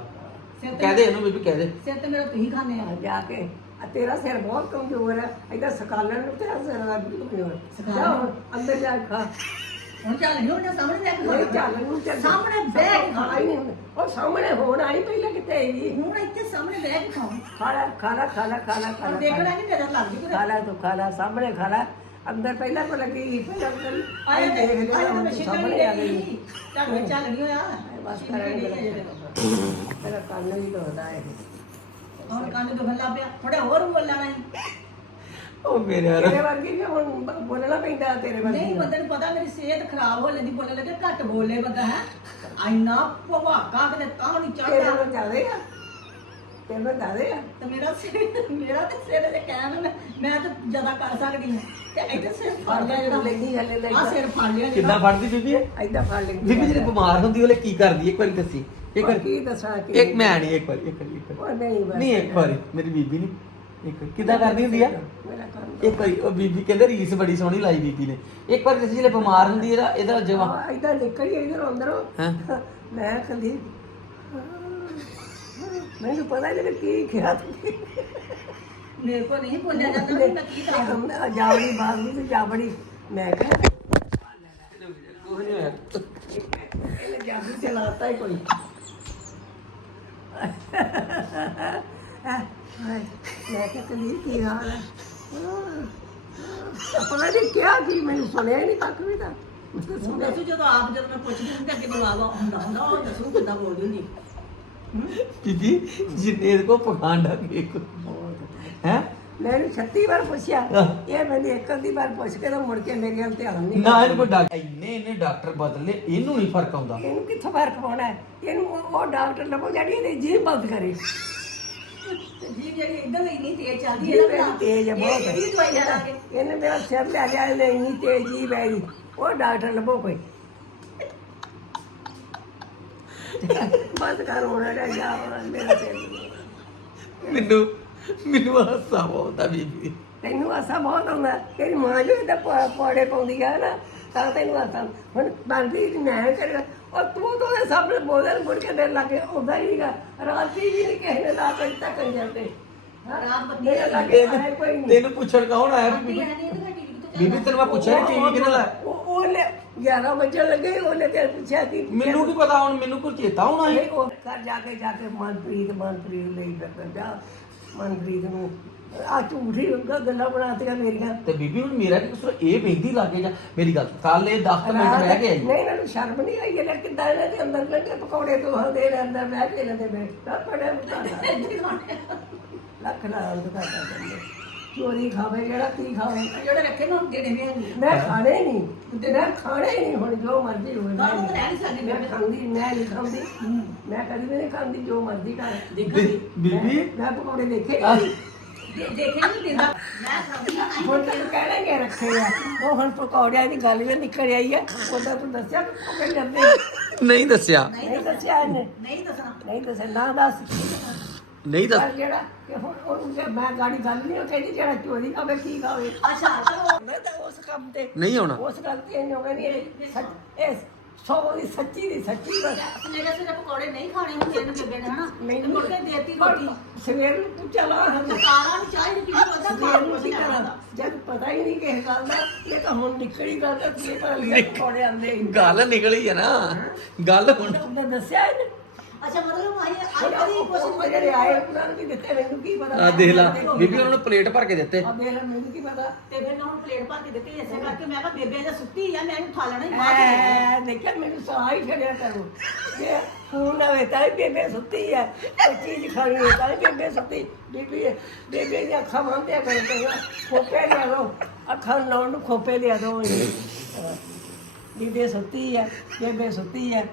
C: ਸਿਰ ਤੇ
A: ਕਹਿ ਦੇ ਇਹਨੂੰ ਬੀਬੀ ਕਹਿ ਦੇ।
C: ਸਿਰ ਤੇ ਮੇਰਾ ਤੁਸੀਂ ਖਾਣੇ ਆ।
B: ਜਾ ਕੇ। ਆ ਤੇਰਾ ਸਿਰ ਬਹੁਤ ਕਮਜ਼ੋਰ ਹੈ ਇਹਦਾ ਸਕਾਲਣ ਨੂੰ ਤੇਰਾ ਸਿਰ ਆ। ਕਮਜ਼ੋਰ? ਜਾ ਹੁਣ ਅੰਦਰ ਜਾ ਕੇ ਖਾ।
C: ਹੁਣ ਚੱਲ ਨਹੀਂ ਹੁਣ ਸਾਹਮਣੇ ਬੈਠ
B: ਨਹੀਂ
C: ਕੇ
B: ਚੱਲ ਨੂੰ ਚੱਲ
C: ਸਾਹਮਣੇ ਬਹਿ ਕੇ
B: ਖਾ। ਹੀ ਨਹੀਂ ਹੁੰਦਾ। ਉਹ ਸਾਹਮਣੇ ਹੋਣ ਆਈ ਪਹਿਲਾਂ ਕਿਤੇ ਆਈ
C: ਹੁਣ ਇੱਥੇ ਸਾਹਮਣੇ ਬਹਿ ਕੇ ਖਾਓ
B: ਖਾ ਲੈ ਖਾ ਲੈ ਖਾ ਲੈ ਖਾ ਲੈ ਖਾ
C: ਹੁਣ
B: ਲੈ
C: ਦੇਖਣਾ ਨਹੀਂ ਤੇਰਾ ਲੱਗ ਜੂ
B: ਖਾ ਲੈ ਤੂੰ ਖਾ ਲੈ ਸਾਹਮਣੇ ਖਾ ਲੈ। ਅੰਦਰ ਪਹਿਲਾਂ ਕੋ ਲੱਗੀ ਪਹਿਲਾਂ ਅੰਦਰ ਆਈ ਦੇਖ ਲਿਆ ਹੁਣ ਤੂੰ ਸਾਹਮਣੇ ਆ ਗਈ।
C: ਗਈ ਚੱਲ ਚੱਲ ਨਹੀਂ ਹੋਇਆ।
B: ਬਸ ਕਰਾਂਗੇ। ਤੇਰਾ ਕੰਨ ਵੀ ਦੋਦਾ ਹੈ।
C: ਹੁਣ ਕੰਨ ਪਿਆ ਥੋੜਾ ਹੋਰ ਬੋਲਣਾ ਨਹੀਂ।
A: ਉਹ ਮੇਰੇ ਯਾਰ
B: ਤੇਰੇ ਵਰਗੀ ਵੀ ਹੁਣ ਬ- ਬੋਲਣਾ ਪੈਂਦਾ ਤੇਰੇ ਵਰਗੀ
C: ਨਹੀਂ ਬੰਦੇ ਨੂੰ ਪਤਾ ਮੇਰੀ ਸਿਹਤ ਖਰਾਬ ਹੋ ਜਾਂਦੀ ਬੋਲਣ ਲੱਗੇ ਘੱਟ ਬੋਲੇ ਬੰਦਾ ਹੈ। ਇੰਨਾ ਭਵਾਕਾ ਕਿਤੇ ਤਾਂ ਨਹੀਂ
B: ਤੇਰੇ
C: ਚੜਦਾ
B: ਨਾਲ ਜ਼ਿਆਦੇ ਆ। ਤੇਰੇ ਨਾਲ ਜ਼ਿਆਦੇ ਆ।
C: ਤੇ ਮੇਰਾ ਸਿਰ ਮੇਰਾ ਤੇ ਸਿਰ ਦੇ ਕਹਿਣ ਮੈਂ ਮੈਂ ਤਾਂ ਜ਼ਿਆਦਾ ਕਰ ਸਕਦੀ ਹਾਂ ਤੇ ਇੱਥੇ ਸਿਰ ਫੜ ਲਿਆ ਜਿਹੜਾ
B: ਲੈਂਦੀ ਹੱਲੇ ਲੈ
C: ਆ ਸਿਰ ਫੜ ਲਿਆ ਜਿਹੜਾ
A: ਫੜਦੀ ਬੀਬੀ ਇਹ?
B: ਐਦਾਂ ਫੜ ਲੈਂਦੀ
A: ਬੀਬੀ ਜਿਹੜੀ ਬਿਮਾਰ ਹੁੰਦੀ ਉਹਲੇ ਕੀ ਕਰਦੀ ਇੱਕ ਵਾਰੀ ਦੱਸੀ। ਇੱਕ
B: ਪਰ
A: ਵਾਰੀ।
B: ਕੀ ਦੱਸਾਂ ਕਿ
A: ਇੱਕ ਮੈਂ ਨਹੀਂ ਇੱਕ ਵਾਰੀ ਇੱਕ ਵਾਰੀ ਇੱਕ ਵਾਰੀ।
B: ਉਹ ਨਹੀਂ ਬਸ
A: ਨਹੀਂ ਇੱਕ ਵਾਰੀ ਮੇਰੀ ਬੀਬੀ ਨਹੀਂ। ਇੱਕ ਵਾਰੀ। ਕਿੱਦਾਂ ਕਰਦੀ ਹੁੰਦੀ ਆ?
B: ਮੇਰਾ ਕੰਮ
A: ਇੱਕ ਵਾਰੀ ਉਹ ਬੀਬੀ ਕਹਿੰਦੇ ਰੀਸ ਬੜੀ ਸੋਹਣੀ ਲਾਈ ਬੀਬੀ ਨੇ। ਇੱਕ ਵਾਰੀ ਦੱਸੀ ਜਿਹੜੇ ਬਿਮਾਰ ਹੁੰਦੀ ਇਹਦਾ ਇਹਦਾ ਜਵਾ
B: ਐਦਾਂ ਨਿਕਲੀ ਇਧਰ ਅੰਦਰੋਂ।
A: ਹੈਂ?
B: ਮੈਂ ਕਹਿੰਦੀ ਮੈਨੂੰ ਪਤਾ ਨਹੀਂ ਕੀ ਕਿਹਾ ਤੂੰ
C: ਮੇਰੇ ਕੋ ਨਹੀਂ ਬੋਲਿਆ ਜਾਂਦਾ ਵੀ ਮੈਂ ਕੀ ਕਰਾਂ
B: ਜਾਵੜੀ ਬਾਤ ਨਹੀਂ ਜਾਵੜੀ। ਮੈਂ ਕਿਹਾ
A: ਕੁਝ ਨਹੀਂ ਹੋਇਆ।
B: ਇਹਨੇ ਜਾਦੂ ਚਲਾਤਾ ਹੀ ਕੋਈ। ਮੈਂ ਕਿਹਾ ਕਲੀ ਕੀ ਹਾਲ ਹੈ ਪਤਾ ਨਹੀਂ ਕਿਹਾ ਕੀ ਮੈਨੂੰ ਸੁਣਿਆ ਨਹੀਂ ਤੱਕ ਵੀ ਤਾਂ
C: ਹੁਣ ਦੱਸੂ ਜਦੋਂ ਆਪ ਜਦੋਂ ਮੈਂ ਪੁੱਛਦੀ ਹਾਂ ਕਿ ਅੱਗੇ ਜਵਾਬ ਹੁੰਦਾ ਹੁੰਦਾ ਉਹ ਦੱਸੂ ਕਿੱਦਾਂ ਬੋਲਦੀ ਹੁੰਦੀ
A: ਬੀਬੀ ਜਿੰਨੇ ਕੋ ਪਖੰਡ ਵੇਖ। ਹੈ?
B: ਮੈਨੂੰ 36 ਵਾਰ ਪੁੱਛਿਆ।
A: ਹਾਂ।
B: ਇਹ ਮੈਨੂੰ ਇੱਕ ਅੱਧੀ ਵਾਰ ਪੁੱਛ ਕੇ ਤਾਂ ਮੁੜ ਕੇ ਮੇਰੇ ਵੱਲ ਧਿਆਨ ਨਹੀਂ
A: ਨਾ ਇਹਨੂੰ ਕੋਈ ਡਾਕਟਰ ਇੰਨੇ ਇੰਨੇ ਡਾਕਟਰ ਬਦਲੇ ਇਹਨੂੰ ਨਹੀਂ ਫ਼ਰਕ ਆਉਂਦਾ।
B: ਇਹਨੂੰ ਕਿੱਥੋਂ ਫ਼ਰਕ ਪਾਉਣਾ ਹੈ? ਇਹਨੂੰ ਉਹ ਉਹ ਡਾਕਟਰ ਲੱਭੋ ਜਿਹੜੀ ਇਹਦੀ ਜੀਭ ਬੰਦ ਕਰੇ।
C: ਜੀ ਜਿਹੜੀ ਇਦਾਂ ਹੀ ਨਹੀਂ ਤੇਜ਼ ਚੱਲਦੀ
B: ਜੀਭ ਇਹਦੀ ਤੇਜ਼ ਹੈ ਬਹੁਤ
C: ਇਹ ਵੀ ਦਵਾਈ ਲੈ ਲਾਂਗੇ
B: ਇਹਨੇ ਮੇਰਾ ਸਿਰ ਲੈ ਲਿਆ ਇਹਨੇ ਇੰਨੀ ਤੇਜ਼ ਜੀਭ ਹੈ ਇਹਦੀ। ਉਹ ਡਾਕਟਰ ਲੱਭੋ ਕੋਈ। ਬਸ ਕਰ ਹੋਣਾ ਰਹਿ ਜਾ ਮੇਰਾ ਸਿਰ।
A: ਮੈਨੂੰ ਮੈਨੂੰ ਹਾਸਾ ਆਉਂਦਾ ਬੀਬੀ।
B: ਤੈਨੂੰ ਆਸਾ ਬਹੁਤ ਆਉਂਦਾ। ਤੇਰੀ ਮਾਂ ਜੋ ਇਹਦਾ ਪੌੜੇ ਪਾਉਂਦੀ ਆ ਨਾ ਤਾਂ ਤੈਨੂੰ ਆਸਾ ਹੁਣ ਬੰਦੀ ਮੈਂ ਕਰੇਗਾ ਉਹ ਤੂੰ ਤਾਂ ਉਹਦੇ ਸਾਹਮਣੇ ਬੋਲਣ ਮੁੜ ਕੇ ਦੇਰ ਲੱਗੇ ਉਹਦਾ ਹੀ ਨਹੀਂਗਾ। ਰਾਤੀ ਵੀ ਨਹੀਂ ਕਿਸੇ ਨੇ ਲਾ ਕੇ ਤੱਕ ਜਾਂਦੇ।
C: ਰਾਤ ਬੱਤੀ
B: ਲੱਗੇ ਕੋਈ ਨਹੀਂ
A: ਤੈਨੂੰ ਪੁੱਛਣ ਕੌਣ ਆਇਆ ਵੀ ਬੀਬੀ
C: ਤੋਂ
A: ਤੈਨੂੰ ਮੈਂ ਪੁੱਛਿਆ ਟੀਵੀ ਕਿਹਨੇ ਲਾਇਆ
B: ਉਹ ਉਹਨੇ 11 ਵਜੇ ਲੱਗੇ ਉਹਨੇ ਤੇ ਪੁੱਛਿਆ ਕਿ
A: ਮੈਨੂੰ ਕੀ ਪਤਾ ਹੁਣ ਮੈਨੂੰ ਕੋਈ ਚੇਤਾ ਹੋਣਾ ਸੀ
B: ਇਹ ਉਹ ਘਰ ਜਾ ਕੇ ਜਾ ਕੇ ਮਨਪ੍ਰੀਤ ਮਨਪ੍ਰੀਤ ਲਈ ਜਾ ਮਨਪ੍ਰੀਤ ਨੂੰ। ਆ ਝੂਠੀ ਗੱਲਾਂ ਬਣਾਤੀਆਂ ਮੇਰੀਆਂ।
A: ਤੇ ਬੀਬੀ ਹੁਣ ਮੇਰਾ ਕੀ ਕਸੂਰ? ਇਹ ਬੈਂਦੀ ਲੱਗੇ ਜਾ? ਮੇਰੀ ਗੱਲ ਕੱਲ ਇਹ 10 ਮਿੰਟ ਰਹਿ ਗਏ ਆਈ।
B: ਨਹੀਂ ਮੈਨੂੰ ਸ਼ਰਮ ਨਹੀਂ ਆਈ ਇਹ ਕਿੱਦਾਂ ਇਹਨਾਂ ਦੇ ਅੰਦਰ ਲੱਗੇ ਪਕੌੜੇ ਤੋਂ ਹੰਦੇ ਦੇ ਅੰਦਰ ਬਹਿ ਕੇ ਲੈਂਦੇ ਮੈਂ ਤਾਂ ਬੜਾ ਮੁਕਾਲਾ ਲੱਖ ਨਾਲ ਦੁਕਾਨ ਕਰਦੇ ਚੋਰੀ ਖਾਵੇ ਜਿਹੜਾ ਕੀ ਖਾਵੇ।
C: ਜਿਹੜੇ ਰੱਖੇ ਨਾ ਜਿਹੜੇ ਵੀ ਨਹੀਂ
B: ਮੈਂ ਖਾਣੇ ਹੀ ਨਹੀਂ ਤੇ ਮੈਂ ਖਾਣੇ ਹੀ ਨਹੀਂ ਹੁਣ ਜੋ ਮਰਜ਼ੀ ਹੋਵੇ ਮੈਂ
C: ਤਾਂ ਰਹਿ ਨਹੀਂ ਸਕਦੀ?
B: ਮੈਂ ਖਾਂਦੀ ਮੈਂ ਨਹੀਂ ਖਾਂਦੀ। ਮੈਂ ਕਦੀ ਵੀ ਨਹੀਂ ਖਾਂਦੀ ਜੋ ਮਰਜ਼ੀ ਕਰ।
A: ਬੀ- ਬੀਬੀ?
B: ਮੈਂ ਪਕੌੜੇ ਦੇਖੇ
C: ਦੇਖੇ ਨਹੀਂ ਦਿੰਦਾ। ਮੈਂ ਖਾਂਦੀ
B: ਹੁਣ ਤੈਨੂੰ ਕਹਿਣਾ ਕਿ ਰੱਖੇ ਆ। ਉਹ ਹੁਣ ਪਕੌੜਿਆਂ ਦੀ ਗੱਲ ਵੀ ਨਿਕਲ ਆਈ ਆ। ਉਹਦਾ ਤੂੰ ਦੱਸਿਆ ਕਿ ਪਕੌੜੇ
A: ਨਹੀਂ ਦੱਸਿਆ।
B: ਨਹੀਂ ਦੱਸਿਆ
C: ਨਹੀਂ ਦੱਸਣਾ
B: ਨਹੀਂ ਦੱਸਿਆ। ਨਾ ਦੱਸ।
A: ਨਹੀਂ ਦੱਸ
B: ਪਰ ਜਿਹੜਾ ਕਿ ਹੁਣ ਉਹਨੂੰ ਮੈਂ ਗਾੜੀ ਗੱਲ ਨਹੀਂ ਉਹ ਕਹਿੰਦੀ ਜਿਹੜਾ ਚੋਰੀ ਖਾਵੇ ਕੀ ਖਾਵੇ।
C: ਅੱਛਾ ਚਲੋ
B: ਮੈਂ ਤਾਂ ਉਸ ਕੰਮ ਤੇ
A: ਨਹੀਂ ਆਉਣਾ।
B: ਉਸ ਗੱਲ ਤੇ ਇਹਨੇ ਕਹਿੰਦੀ ਇਹ ਸੱਚ ਇਹ ਸੌ ਦੀ ਸੱਚੀ ਦੀ ਸੱਚੀ ਬਸ
C: ਸਨੇੜੇ ਸਵੇਰੇ ਪਕੌੜੇ ਨਹੀਂ ਖਾਣੇ ਹੁੰਦੇ ਨੇ ਬੇਬੇ ਨੇ ਹਨਾ?
B: ਨਹੀਂ
C: ਤੇ ਮੁੜ ਕੇ ਦੇਤੀ ਰੋਟੀ।
B: ਸਵੇਰ ਨੂੰ ਤੂੰ ਚਲਾ ਹਾਂ।
C: ਕਾਰਾਂ ਨੂੰ ਚਾਹ ਦੀ ਪੀਣੀ ਉਹਦਾ
B: ਸਵੇਰ
C: ਖਾ
B: ਨੂੰ
C: ਨੂੰ
B: ਅਸੀਂ ਕਰਾਂ ਜਦ ਪਤਾ ਹੀ ਨਹੀਂ ਕਿਸ ਗੱਲ ਦਾ ਇਹ ਤਾਂ ਹੁਣ ਨਿਕਲੀ ਗੱਲ ਤਾਂ ਕੀ ਪਤਾ ਲਿਆ ਪਕੌੜੇ ਆਂਦੇ ਹੀ
A: ਗੱਲ ਨਿਕਲੀ ਹੈ ਨਾ। ਗੱਲ ਹੁਣ
B: ਦੱਸਿਆ ਇਹਨੇ।
C: ਅੱਛਾ ਮਤਲਬ ਆਈ ਆਈ
B: ਉਹਨੇ
C: ਕਦੀ
B: ਉਹ
C: ਕੁਛ
B: ਉਹ ਜਿਹੜੇ ਆਏ ਉਹਨਾਂ ਨੂੰ ਵੀ ਦਿੱਤੇ ਮੈਨੂੰ ਕੀ ਪਤਾ?
A: ਆ ਦੇਖ ਲਾ ਬੀਬੀ ਉਹਨਾਂ ਨੂੰ ਪਲੇਟ ਭਰ ਕੇ ਦਿੱਤੇ।
B: ਆ ਦੇਖ ਲਾ ਮੈਨੂੰ ਕੀ ਪਤਾ?
C: ਤੇ ਫਿਰ ਮੈਂ ਹੁਣ ਪਲੇਟ ਭਰ ਕੇ ਦਿੱਤੀ ਇਸੇ ਕਰਕੇ ਮੈਂ ਕਿਹਾ ਬੇਬੇ ਜੇ ਸੁੱਤੀ ਆ ਮੈਂ ਇਹਨੂੰ ਖਾ ਲੈਣਾ ਹੀ ਬਾਅਦ ਚ।
B: ਐ ਦੇਖਿਆ ਮੈਨੂੰ ਸਾਹ ਹੀ ਛੜਿਆ ਕਰੂ ਇਹ ਹੁਣ ਨਾ ਵੇਤਾ ਹੀ ਬੇਬੇ ਸੁੱਤੀ ਹੈ ਉਹ ਚੀਜ਼ ਖਾਣੀ ਹੈ ਤਾਂ ਹੀ ਬੇਬੇ ਸੁੱਤੀ। ਬੀਬੀ ਬੇਬੇ ਦੀਆਂ ਅੱਖਾਂ ਕਰ ਕੇ ਖੋਪੇ ਲਿਆ ਦੋ। ਅੱਖਾਂ ਲਾਉਣ ਨੂੰ ਖੋਪੇ ਲਿਆ ਦੋ। ਬੀਬੇ ਸੁੱਤੀ ਹੈ ਬੇਬੇ ਸੁੱਤੀ ਹੈ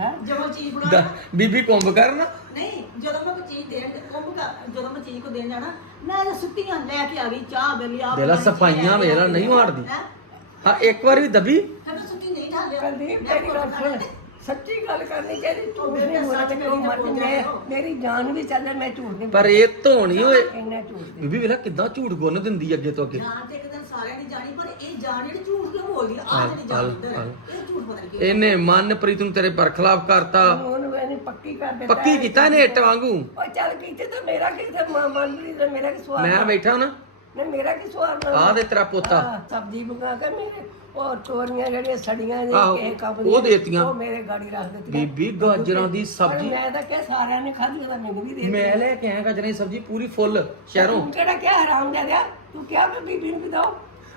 B: ਹੈ?
C: ਜਦੋਂ ਚੀਜ਼ ਬਣਾ
A: ਦ- ਬੀਬੀ ਕੁੰਭ ਕਰਨ?
C: ਨਹੀਂ ਜਦੋਂ ਮੈਂ ਕੋਈ ਚੀਜ਼ ਦੇਣ ਉਹ ਕਰ ਜਦੋਂ ਮੈਂ ਚੀਜ਼ ਕੋ ਦੇਣ ਜਾਣਾ ਮੈਂ ਤਾਂ ਸੁੱਤੀਆਂ ਲੈ ਕੇ ਆ ਗਈ ਚਾਹ ਬੇਲੀ ਆ
A: ਦੇਖ ਲਾ ਸਫਾਈਆਂ ਵੇਖ ਲਾ ਨਹੀਂ ਮਾਰਦੀ।
C: ਹੈਂ?
A: ਇੱਕ ਵਾਰ ਵੀ ਦਬੀ।
C: ਮੈਂ ਸੁੱਤੀ ਨਹੀਂ ਠਾਲਿਆ
B: ਕੁਲਦੀਪ ਤੇਰੀ ਗੱਲ ਸੁਣ। ਸੱਚੀ ਗੱਲ ਕਰਨੀ ਚਾਹੀਦੀ ਝੂਠ ਨਹੀਂ ਬੋਲਣਾ ਚਾਹੀਦਾ ਮਰਦੀ ਮੈਂ ਮੇਰੀ ਜਾਨ ਵੀ ਚੱਲੇ ਮੈਂ ਝੂਠ ਨਹੀਂ
A: ਪਰ ਇਹ ਧੋਣੀ ਓਏ।
B: ਇੰਨਾ ਝੂਠ ਨਹੀਂ।
A: ਬੀਬੀ ਵੇਖ ਲਾ ਕਿੱਦਾਂ ਝੂਠ ਗੁੰਨ ਦਿੰਦੀ ਅੱਗੇ ਤੋਂ ਅੱਗੇ।
C: ਜਾਣ ਤੇ ਇੱਕ ਦਿਨ ਸਾਰਿਆਂ ਦੀ ਜਾਣੀ ਪਰ ਇਹ ਜਾਣ ਜਿਹੜੀ ਝੂਠ ਕਿਉਂ ਬੋਲਦੀ? ਆ ਆਹ ਜਿਹੜੀ ਜਾਣ ਇੱਧਰ ਇਹ ਝੂਠ ਪਤਾ ਨਹੀਂ ਕੀ
A: ਇਹਨੇ ਮਨਪ੍ਰੀਤ ਨੂੰ ਤੇਰੇ ਬਰਖਲਾਫ ਕਰਤਾ।
B: ਉਹਨੂੰ ਇਹਨੇ ਪੱਕੀ ਕਰ ਦਿੱਤਾ।
A: ਪੱਕੀ ਕੀਤਾ ਇਹਨੇ ਇੱਟ ਵਾਂਗੂ?
B: ਉਹ ਚੱਲ ਕੀਤੇ ਤਾਂ ਮੇਰਾ ਕਿਤੇ ਮਨਪ੍ਰੀਤ ਦਾ ਮੇਰਾ ਕੀ ਸਵਾਲ
A: ਮੈਂ ਬੈਠਾ ਨਾ।
B: ਨਹੀਂ ਮੇਰਾ ਕੀ ਸਵਾਲ?
A: ਆਹ ਦੇ ਤੇਰਾ ਪੋਤਾ।
B: ਸਬਜ਼ੀ ਮੰਗਾ ਕੇ ਮੇਰੇ ਉਹ ਚੋਰੀਆਂ ਜਿਹੜੀਆਂ ਸੜੀਆਂ ਨੇ
A: ਆਹੋ,
B: ਕਿਸੇ ਕੰਮ
A: ਉਹ
B: ਦੀਆਂ,
A: ਦੇਤੀਆਂ।
B: ਉਹ ਮੇਰੇ ਗਾੜੀ ਰੱਖ ਦਿੱਤੀਆਂ।
A: ਬੀਬੀ ਗਾਜਰਾਂ ਦੀ
B: ਪਰ
A: ਸਬਜ਼ੀ।
B: ਮੈਂ ਤਾਂ ਕਿਹਾ ਸਾਰਿਆਂ ਨੇ ਖਾਧੀ ਤਾਂ ਮੈਨੂੰ ਵੀ ਦੇ
A: ਮੈਂ ਲੈ ਕੇ ਆਇਆ ਗਾਜਰਾਂ ਦੀ ਸਬਜ਼ੀ ਪੂਰੀ ਫੁੱਲ ਸ਼ਹਿਰੋਂ
B: ਤੂੰ ਕਿਹੜਾ ਕਿਹਾ ਹਰਾਮ ਦੇ ਦਿਆ? ਤੂੰ ਕਿਹਾ ਮੈਂ ਬੀਬੀ ਨੂੰ ਵੀ ਦੋ।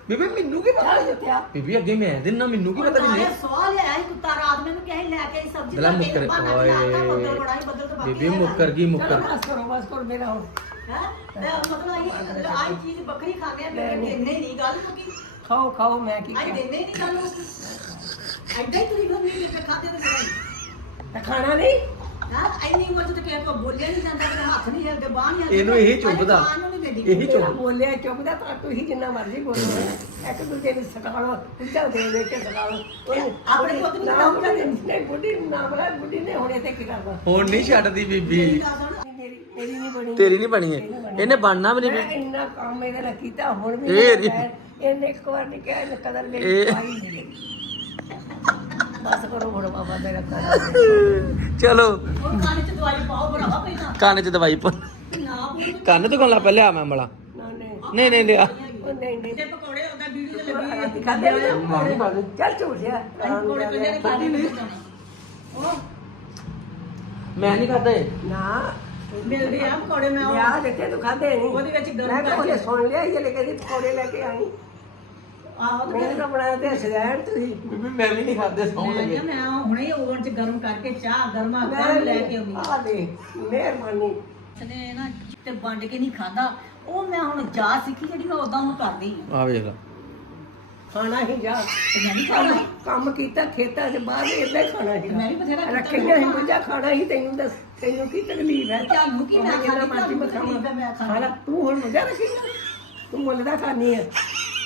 A: ਬੀਬੀ ਮੈਨੂੰ ਕੀ ਪਤਾ?
B: ਚੱਲ ਜਿੱਤਿਆ
A: ਬੀਬੀ ਅੱਗੇ ਮੈਂ ਦਿੰਨਾ ਮੈਨੂੰ ਕੀ ਪਤਾ ਵੀ ਨਹੀਂ।
C: ਸਵਾਲ ਹੈ ਆਈ ਕੁੱਤਾ ਰਾਤ ਮੈਨੂੰ ਕਹੇ ਲੈ ਕੇ ਆਈ ਸਬਜ਼ੀ
A: ਬਲਾ
C: ਲੈ ਕੇ
A: ਮੁੱਕਰ ਓਏ।
C: ਬੱਦਲ ਬਣਾਈ ਬੱਦਲ ਤਾਂ ਬਾਕੀ
A: ਬੀਬੀ ਮੁੱਕਰ ਗਈ
B: ਚਲੋ
A: ਮੁੱਕਰ?
B: ਬਸ ਕਰੋ ਬਸ ਕਰੋ ਮੇਰਾ ਹੁਣ
C: ਹੈ? ਮਤਲਬ ਆਈ ਆਈ ਚੀਜ਼ ਬੱਕਰੀ ਖਾਂਦੇ ਆ ਮੇਰੇ ਦਿੰਦੇ ਨਹੀਂ ਗੱਲ ਮੁੱਕੀ
B: ਖਾਓ ਖਾਓ ਮੈਂ ਕੀ ਕਿਹਾ
C: ਦਿੰਦੇ ਨਹੀਂ ਗੱਲ ਐਡਾ ਹੀ ਤੁਸੀਂ ਖਾਂਦੇ ਮੇਰੇ ਖਾਦੇ ਤੇ ਨਹੀਂ
B: ਤਾਂ ਖਾਣਾ ਨਹੀਂ?
C: ਹਾਂ ਐਨੀ ਚ ਤੇ ਕਿਸੇ ਕੋ ਬੋਲਿਆ ਨਹੀਂ ਜਾਂਦਾ ਮੇਰੇ ਹੱਥ ਨਹੀਂ ਹਿਲਦੇ ਬਾਹ ਨਹੀਂ ਹਿਲਦੀ
A: ਇਹਨੂੰ ਇਹੀ ਚੁੱਭਦਾ
C: ਨੂੰ
A: ਇਹੀ ਚੁੱਪ
B: ਬੋਲਿਆ ਚੁੱਪਦਾ ਤਾਂ ਤੁਸੀਂ ਜਿੰਨਾ ਮਰਜ਼ੀ ਬੋਲੋ। ਇੱਕ ਦੂਜੇ ਨੂੰ ਸਕਾਲੋ ਉੱਚਾ ਦੇ ਦੇ ਕੇ ਸਕਾਲੋ
C: ਆਪਣੇ ਪੁੱਤ ਨੂੰ
B: ਨਾ
C: ਨਾ
B: ਬੁਲਾ ਨਹੀਂ ਬੁੱਢੀ ਨੂੰ ਨਾ ਬੁਲਾ ਬੁੱਢੀ ਨੇ ਹੁਣੇ ਤੇ ਕੀ ਕਰਦਾ
A: ਹੁਣ ਨਹੀਂ ਛੱਡਦੀ ਬੀਬੀ।
B: ਮੇਰੀ ਮੇਰੀ ਨਹੀਂ ਬਣੀ।
A: ਤੇਰੀ ਨਹੀਂ ਬਣੀ ਹੈ ਇਹਨੇ ਬਣਨਾ ਵੀ ਨਹੀਂ
B: ਮੈਂ ਇੰਨਾ ਕੰਮ ਇਹਦੇ ਨਾਲ ਕੀਤਾ ਹੁਣ ਵੀ
A: ਇਹ
B: ਮੇਰਾ ਪੈਰ- ਇਹਨੇ ਇੱਕ ਵਾਰ ਨਹੀਂ ਕਿਹਾ ਇਹਨੇ ਕਦਰ ਮੇਰੀ
A: ਇਹ-
B: ਪਾਈ ਨਹੀਂ ਮੇਰੀ। ਬਸ ਕਰੋ ਹੁਣ ਬਾਬਾ ਮੇਰਾ ਕਰ
A: ਚਲੋ।
C: ਉਹ ਕੰਨ ਚ ਦਵਾਈ ਪਾਓ ਭਰਾਵਾ ਪਹਿਲਾਂ।
A: ਕੰਨ 'ਚ ਦਵਾਈ ਪਾ।
C: ਨਾ
A: ਕੰਨ ਤੋਂ ਕੋਲ ਪਹਿਲੇ ਆ ਮੈਂ ਮਲਾ।
B: ਨਾ ਨਹੀਂ
A: ਨਹੀਂ ਨਹੀਂ ਲਿਆ।
B: ਉਹ ਨਹੀਂ ਨਹੀਂ।
C: ਤੇ ਪਕੌੜੇ ਉਹਦਾ ਵੀਡੀਓ ਤੇ ਲੱਗੀ
B: ਰਾਤੀ ਖਾਧੇ ਵੀ ਨਾ। ਚੱਲ ਝੂਠਿਆ
C: ਪਕੌੜੇ ਪਹਿਲੇ ਨੇ ਖਾਦੇ ਨਹੀਂ ਉਹ।
A: ਮੈਂ ਨਹੀਂ ਖਾਦਾ
B: ਨਾ।
C: ਮਿਲਦੇ ਆ ਪਕੌੜੇ ਮੈਂ ਉਹ
B: ਵਿਆਹ ਦਿੱਤੇ ਤੂੰ ਖਾਦੇ ਨਹੀਂ
C: ਉਹਦੇ ਵਿੱਚ ਗਰਮ
B: ਮੈਂ ਉਹਨੇ ਸੁਣ ਲਿਆ ਇਹ ਲੈ ਕੇ ਦੀ ਪਕੌੜੇ ਲੈ ਕੇ ਆਈ।
C: ਆਹੋ ਤੇ
B: ਮੈਂ ਤਾਂ ਬਣਾਇਆ ਤੇ ਸਜੈਣ ਤੁਸੀਂ
A: ਬੀਬੀ ਮੈਂ ਵੀ ਨਹੀਂ ਖਾਦੇ ਸੌਂ
C: ਮੈਂ ਕਿਹਾ ਮੈਂ ਹੁਣੇ ਓਵਨ ਚ ਗਰਮ ਕਰਕੇ ਚਾਹ ਗਰਮਾ ਗਰਮ ਲੈ ਕੇ ਆਉਂਦੀ
B: ਆ ਦੇ ਮਿਹਰਬਾਨੀ।
C: ਨੇ ਨਾ ਤੇ ਵੰਡ ਕੇ ਨਹੀਂ ਖਾਦਾ। ਉਹ ਮੈਂ ਹੁਣ ਜਾ ਸਿੱਖੀ ਜਿਹੜੀ ਮੈਂ ਉਦਾਂ ਹੁਣ ਕਰਦੀ ਹਾਂ।
A: ਆ ਵੇਖ ਲਾ।
B: ਖਾਣਾ ਹੀ ਜਾ।
C: ਤੇ ਮੈਂ ਖਾਣਾ।
B: ਕੰਮ ਕੰਮ ਕੀਤਾ ਖੇਤਾਂ 'ਚ ਬਾਹਰ ਇਦਾਂ ਹੀ ਖਾਣਾ ਸੀ
C: ਮੈਂ ਵੀ ਬਥੇਰਾ ਕੀਤਾ
B: ਰੱਖਿਆ ਹੀ ਮੁੰਡਾ ਖਾਣਾ ਹੀ ਤੈਨੂੰ ਦੱਸ ਤੈਨੂੰ ਕੀ ਤਕਲੀਫ ਹੈ?
C: ਤੁਹਾਨੂੰ ਕੀ ਮੈਂ
B: ਜਿੰਨਾ
C: ਖਾਣੀ,
B: ਮਰਜ਼ੀ ਮੈਂ
C: ਖਾਣਾ।
B: ਖਾਣਾ ਤੂੰ ਹੁਣ ਮੁੰਡਾ ਰੱਖੇਂਗਾ ਤੂੰ ਮੁੱਲ ਦਾ ਖਾਣੀ ਹੈ।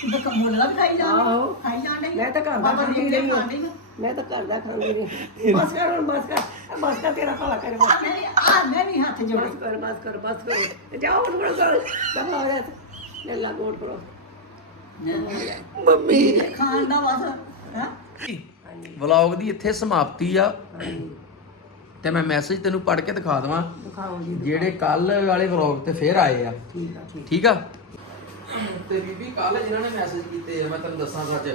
C: ਮੁੱਲ ਦਾ ਵੀ ਖਾਈ
B: ਆਹੋ।
C: ਜਾਂਦੇ ਖਾਈ ਜਾਂਦੇ
B: ਮੈਂ ਤਾਂ ਘਰ ਦਾ
C: ਬਾਬਾ
B: ਖਾਂਦੀ
C: ਜੀ ਦੇ
B: ਰਹੀ
C: ਖਾਂਦੇ
B: ਹਾਂ
C: ਨੇ
B: ਮੈਂ ਤਾਂ ਘਰ ਦਾ ਖਾਂਦੀ ਨਹੀਂ। ਬਸ ਕਰ ਹੁਣ ਬਸ ਕਰ। ਇਹ ਬਸ ਕਰ ਤੇਰਾ ਭਲਾ ਕਰੇ। ਬਸ
C: ਆ ਮੈਂ ਵੀ ਆ ਮੈਂ ਵੀ ਹੱਥ ਜੋੜੇ।
B: ਬਸ ਕਰ ਬਸ ਕਰ ਬਸ ਕਰ। ਜਾਓ ਹੁਣ ਬੜਾ ਕਰ ਦਬਾ ਹੋ ਜਾ ਲੈ ਲਾ ਗੋੜ ਕਰੋ।
A: ਮੰਮੀ।
C: ਖਾਣ ਦਾ ਬਸ ਹੈ?
A: ਵਲੌਗ ਦੀ ਇੱਥੇ ਸਮਾਪਤੀ ਆ। ਤੇ ਮੈਂ ਮੈਸੇਜ ਤੈਨੂੰ ਪੜ੍ਹ ਕੇ ਦਿਖਾ ਦਵਾਂ।
B: ਦਿਖਾਓ ਜੀ
A: ਜਿਹੜੇ ਕੱਲ ਵਾਲੇ ਵਲੌਗ ਤੇ ਫੇਰ ਆਏ ਆ।
B: ਠੀਕ ਆ ਠੀਕ
A: ਠੀਕ ਆ? ਤੇ ਬੀਬੀ ਕੱਲ ਜਿਨ੍ਹਾਂ ਨੇ ਮੈਸੇਜ ਕੀਤੇ ਆ ਮੈਂ ਤੈਨੂੰ ਦੱਸਾਂ ਸੱਚ।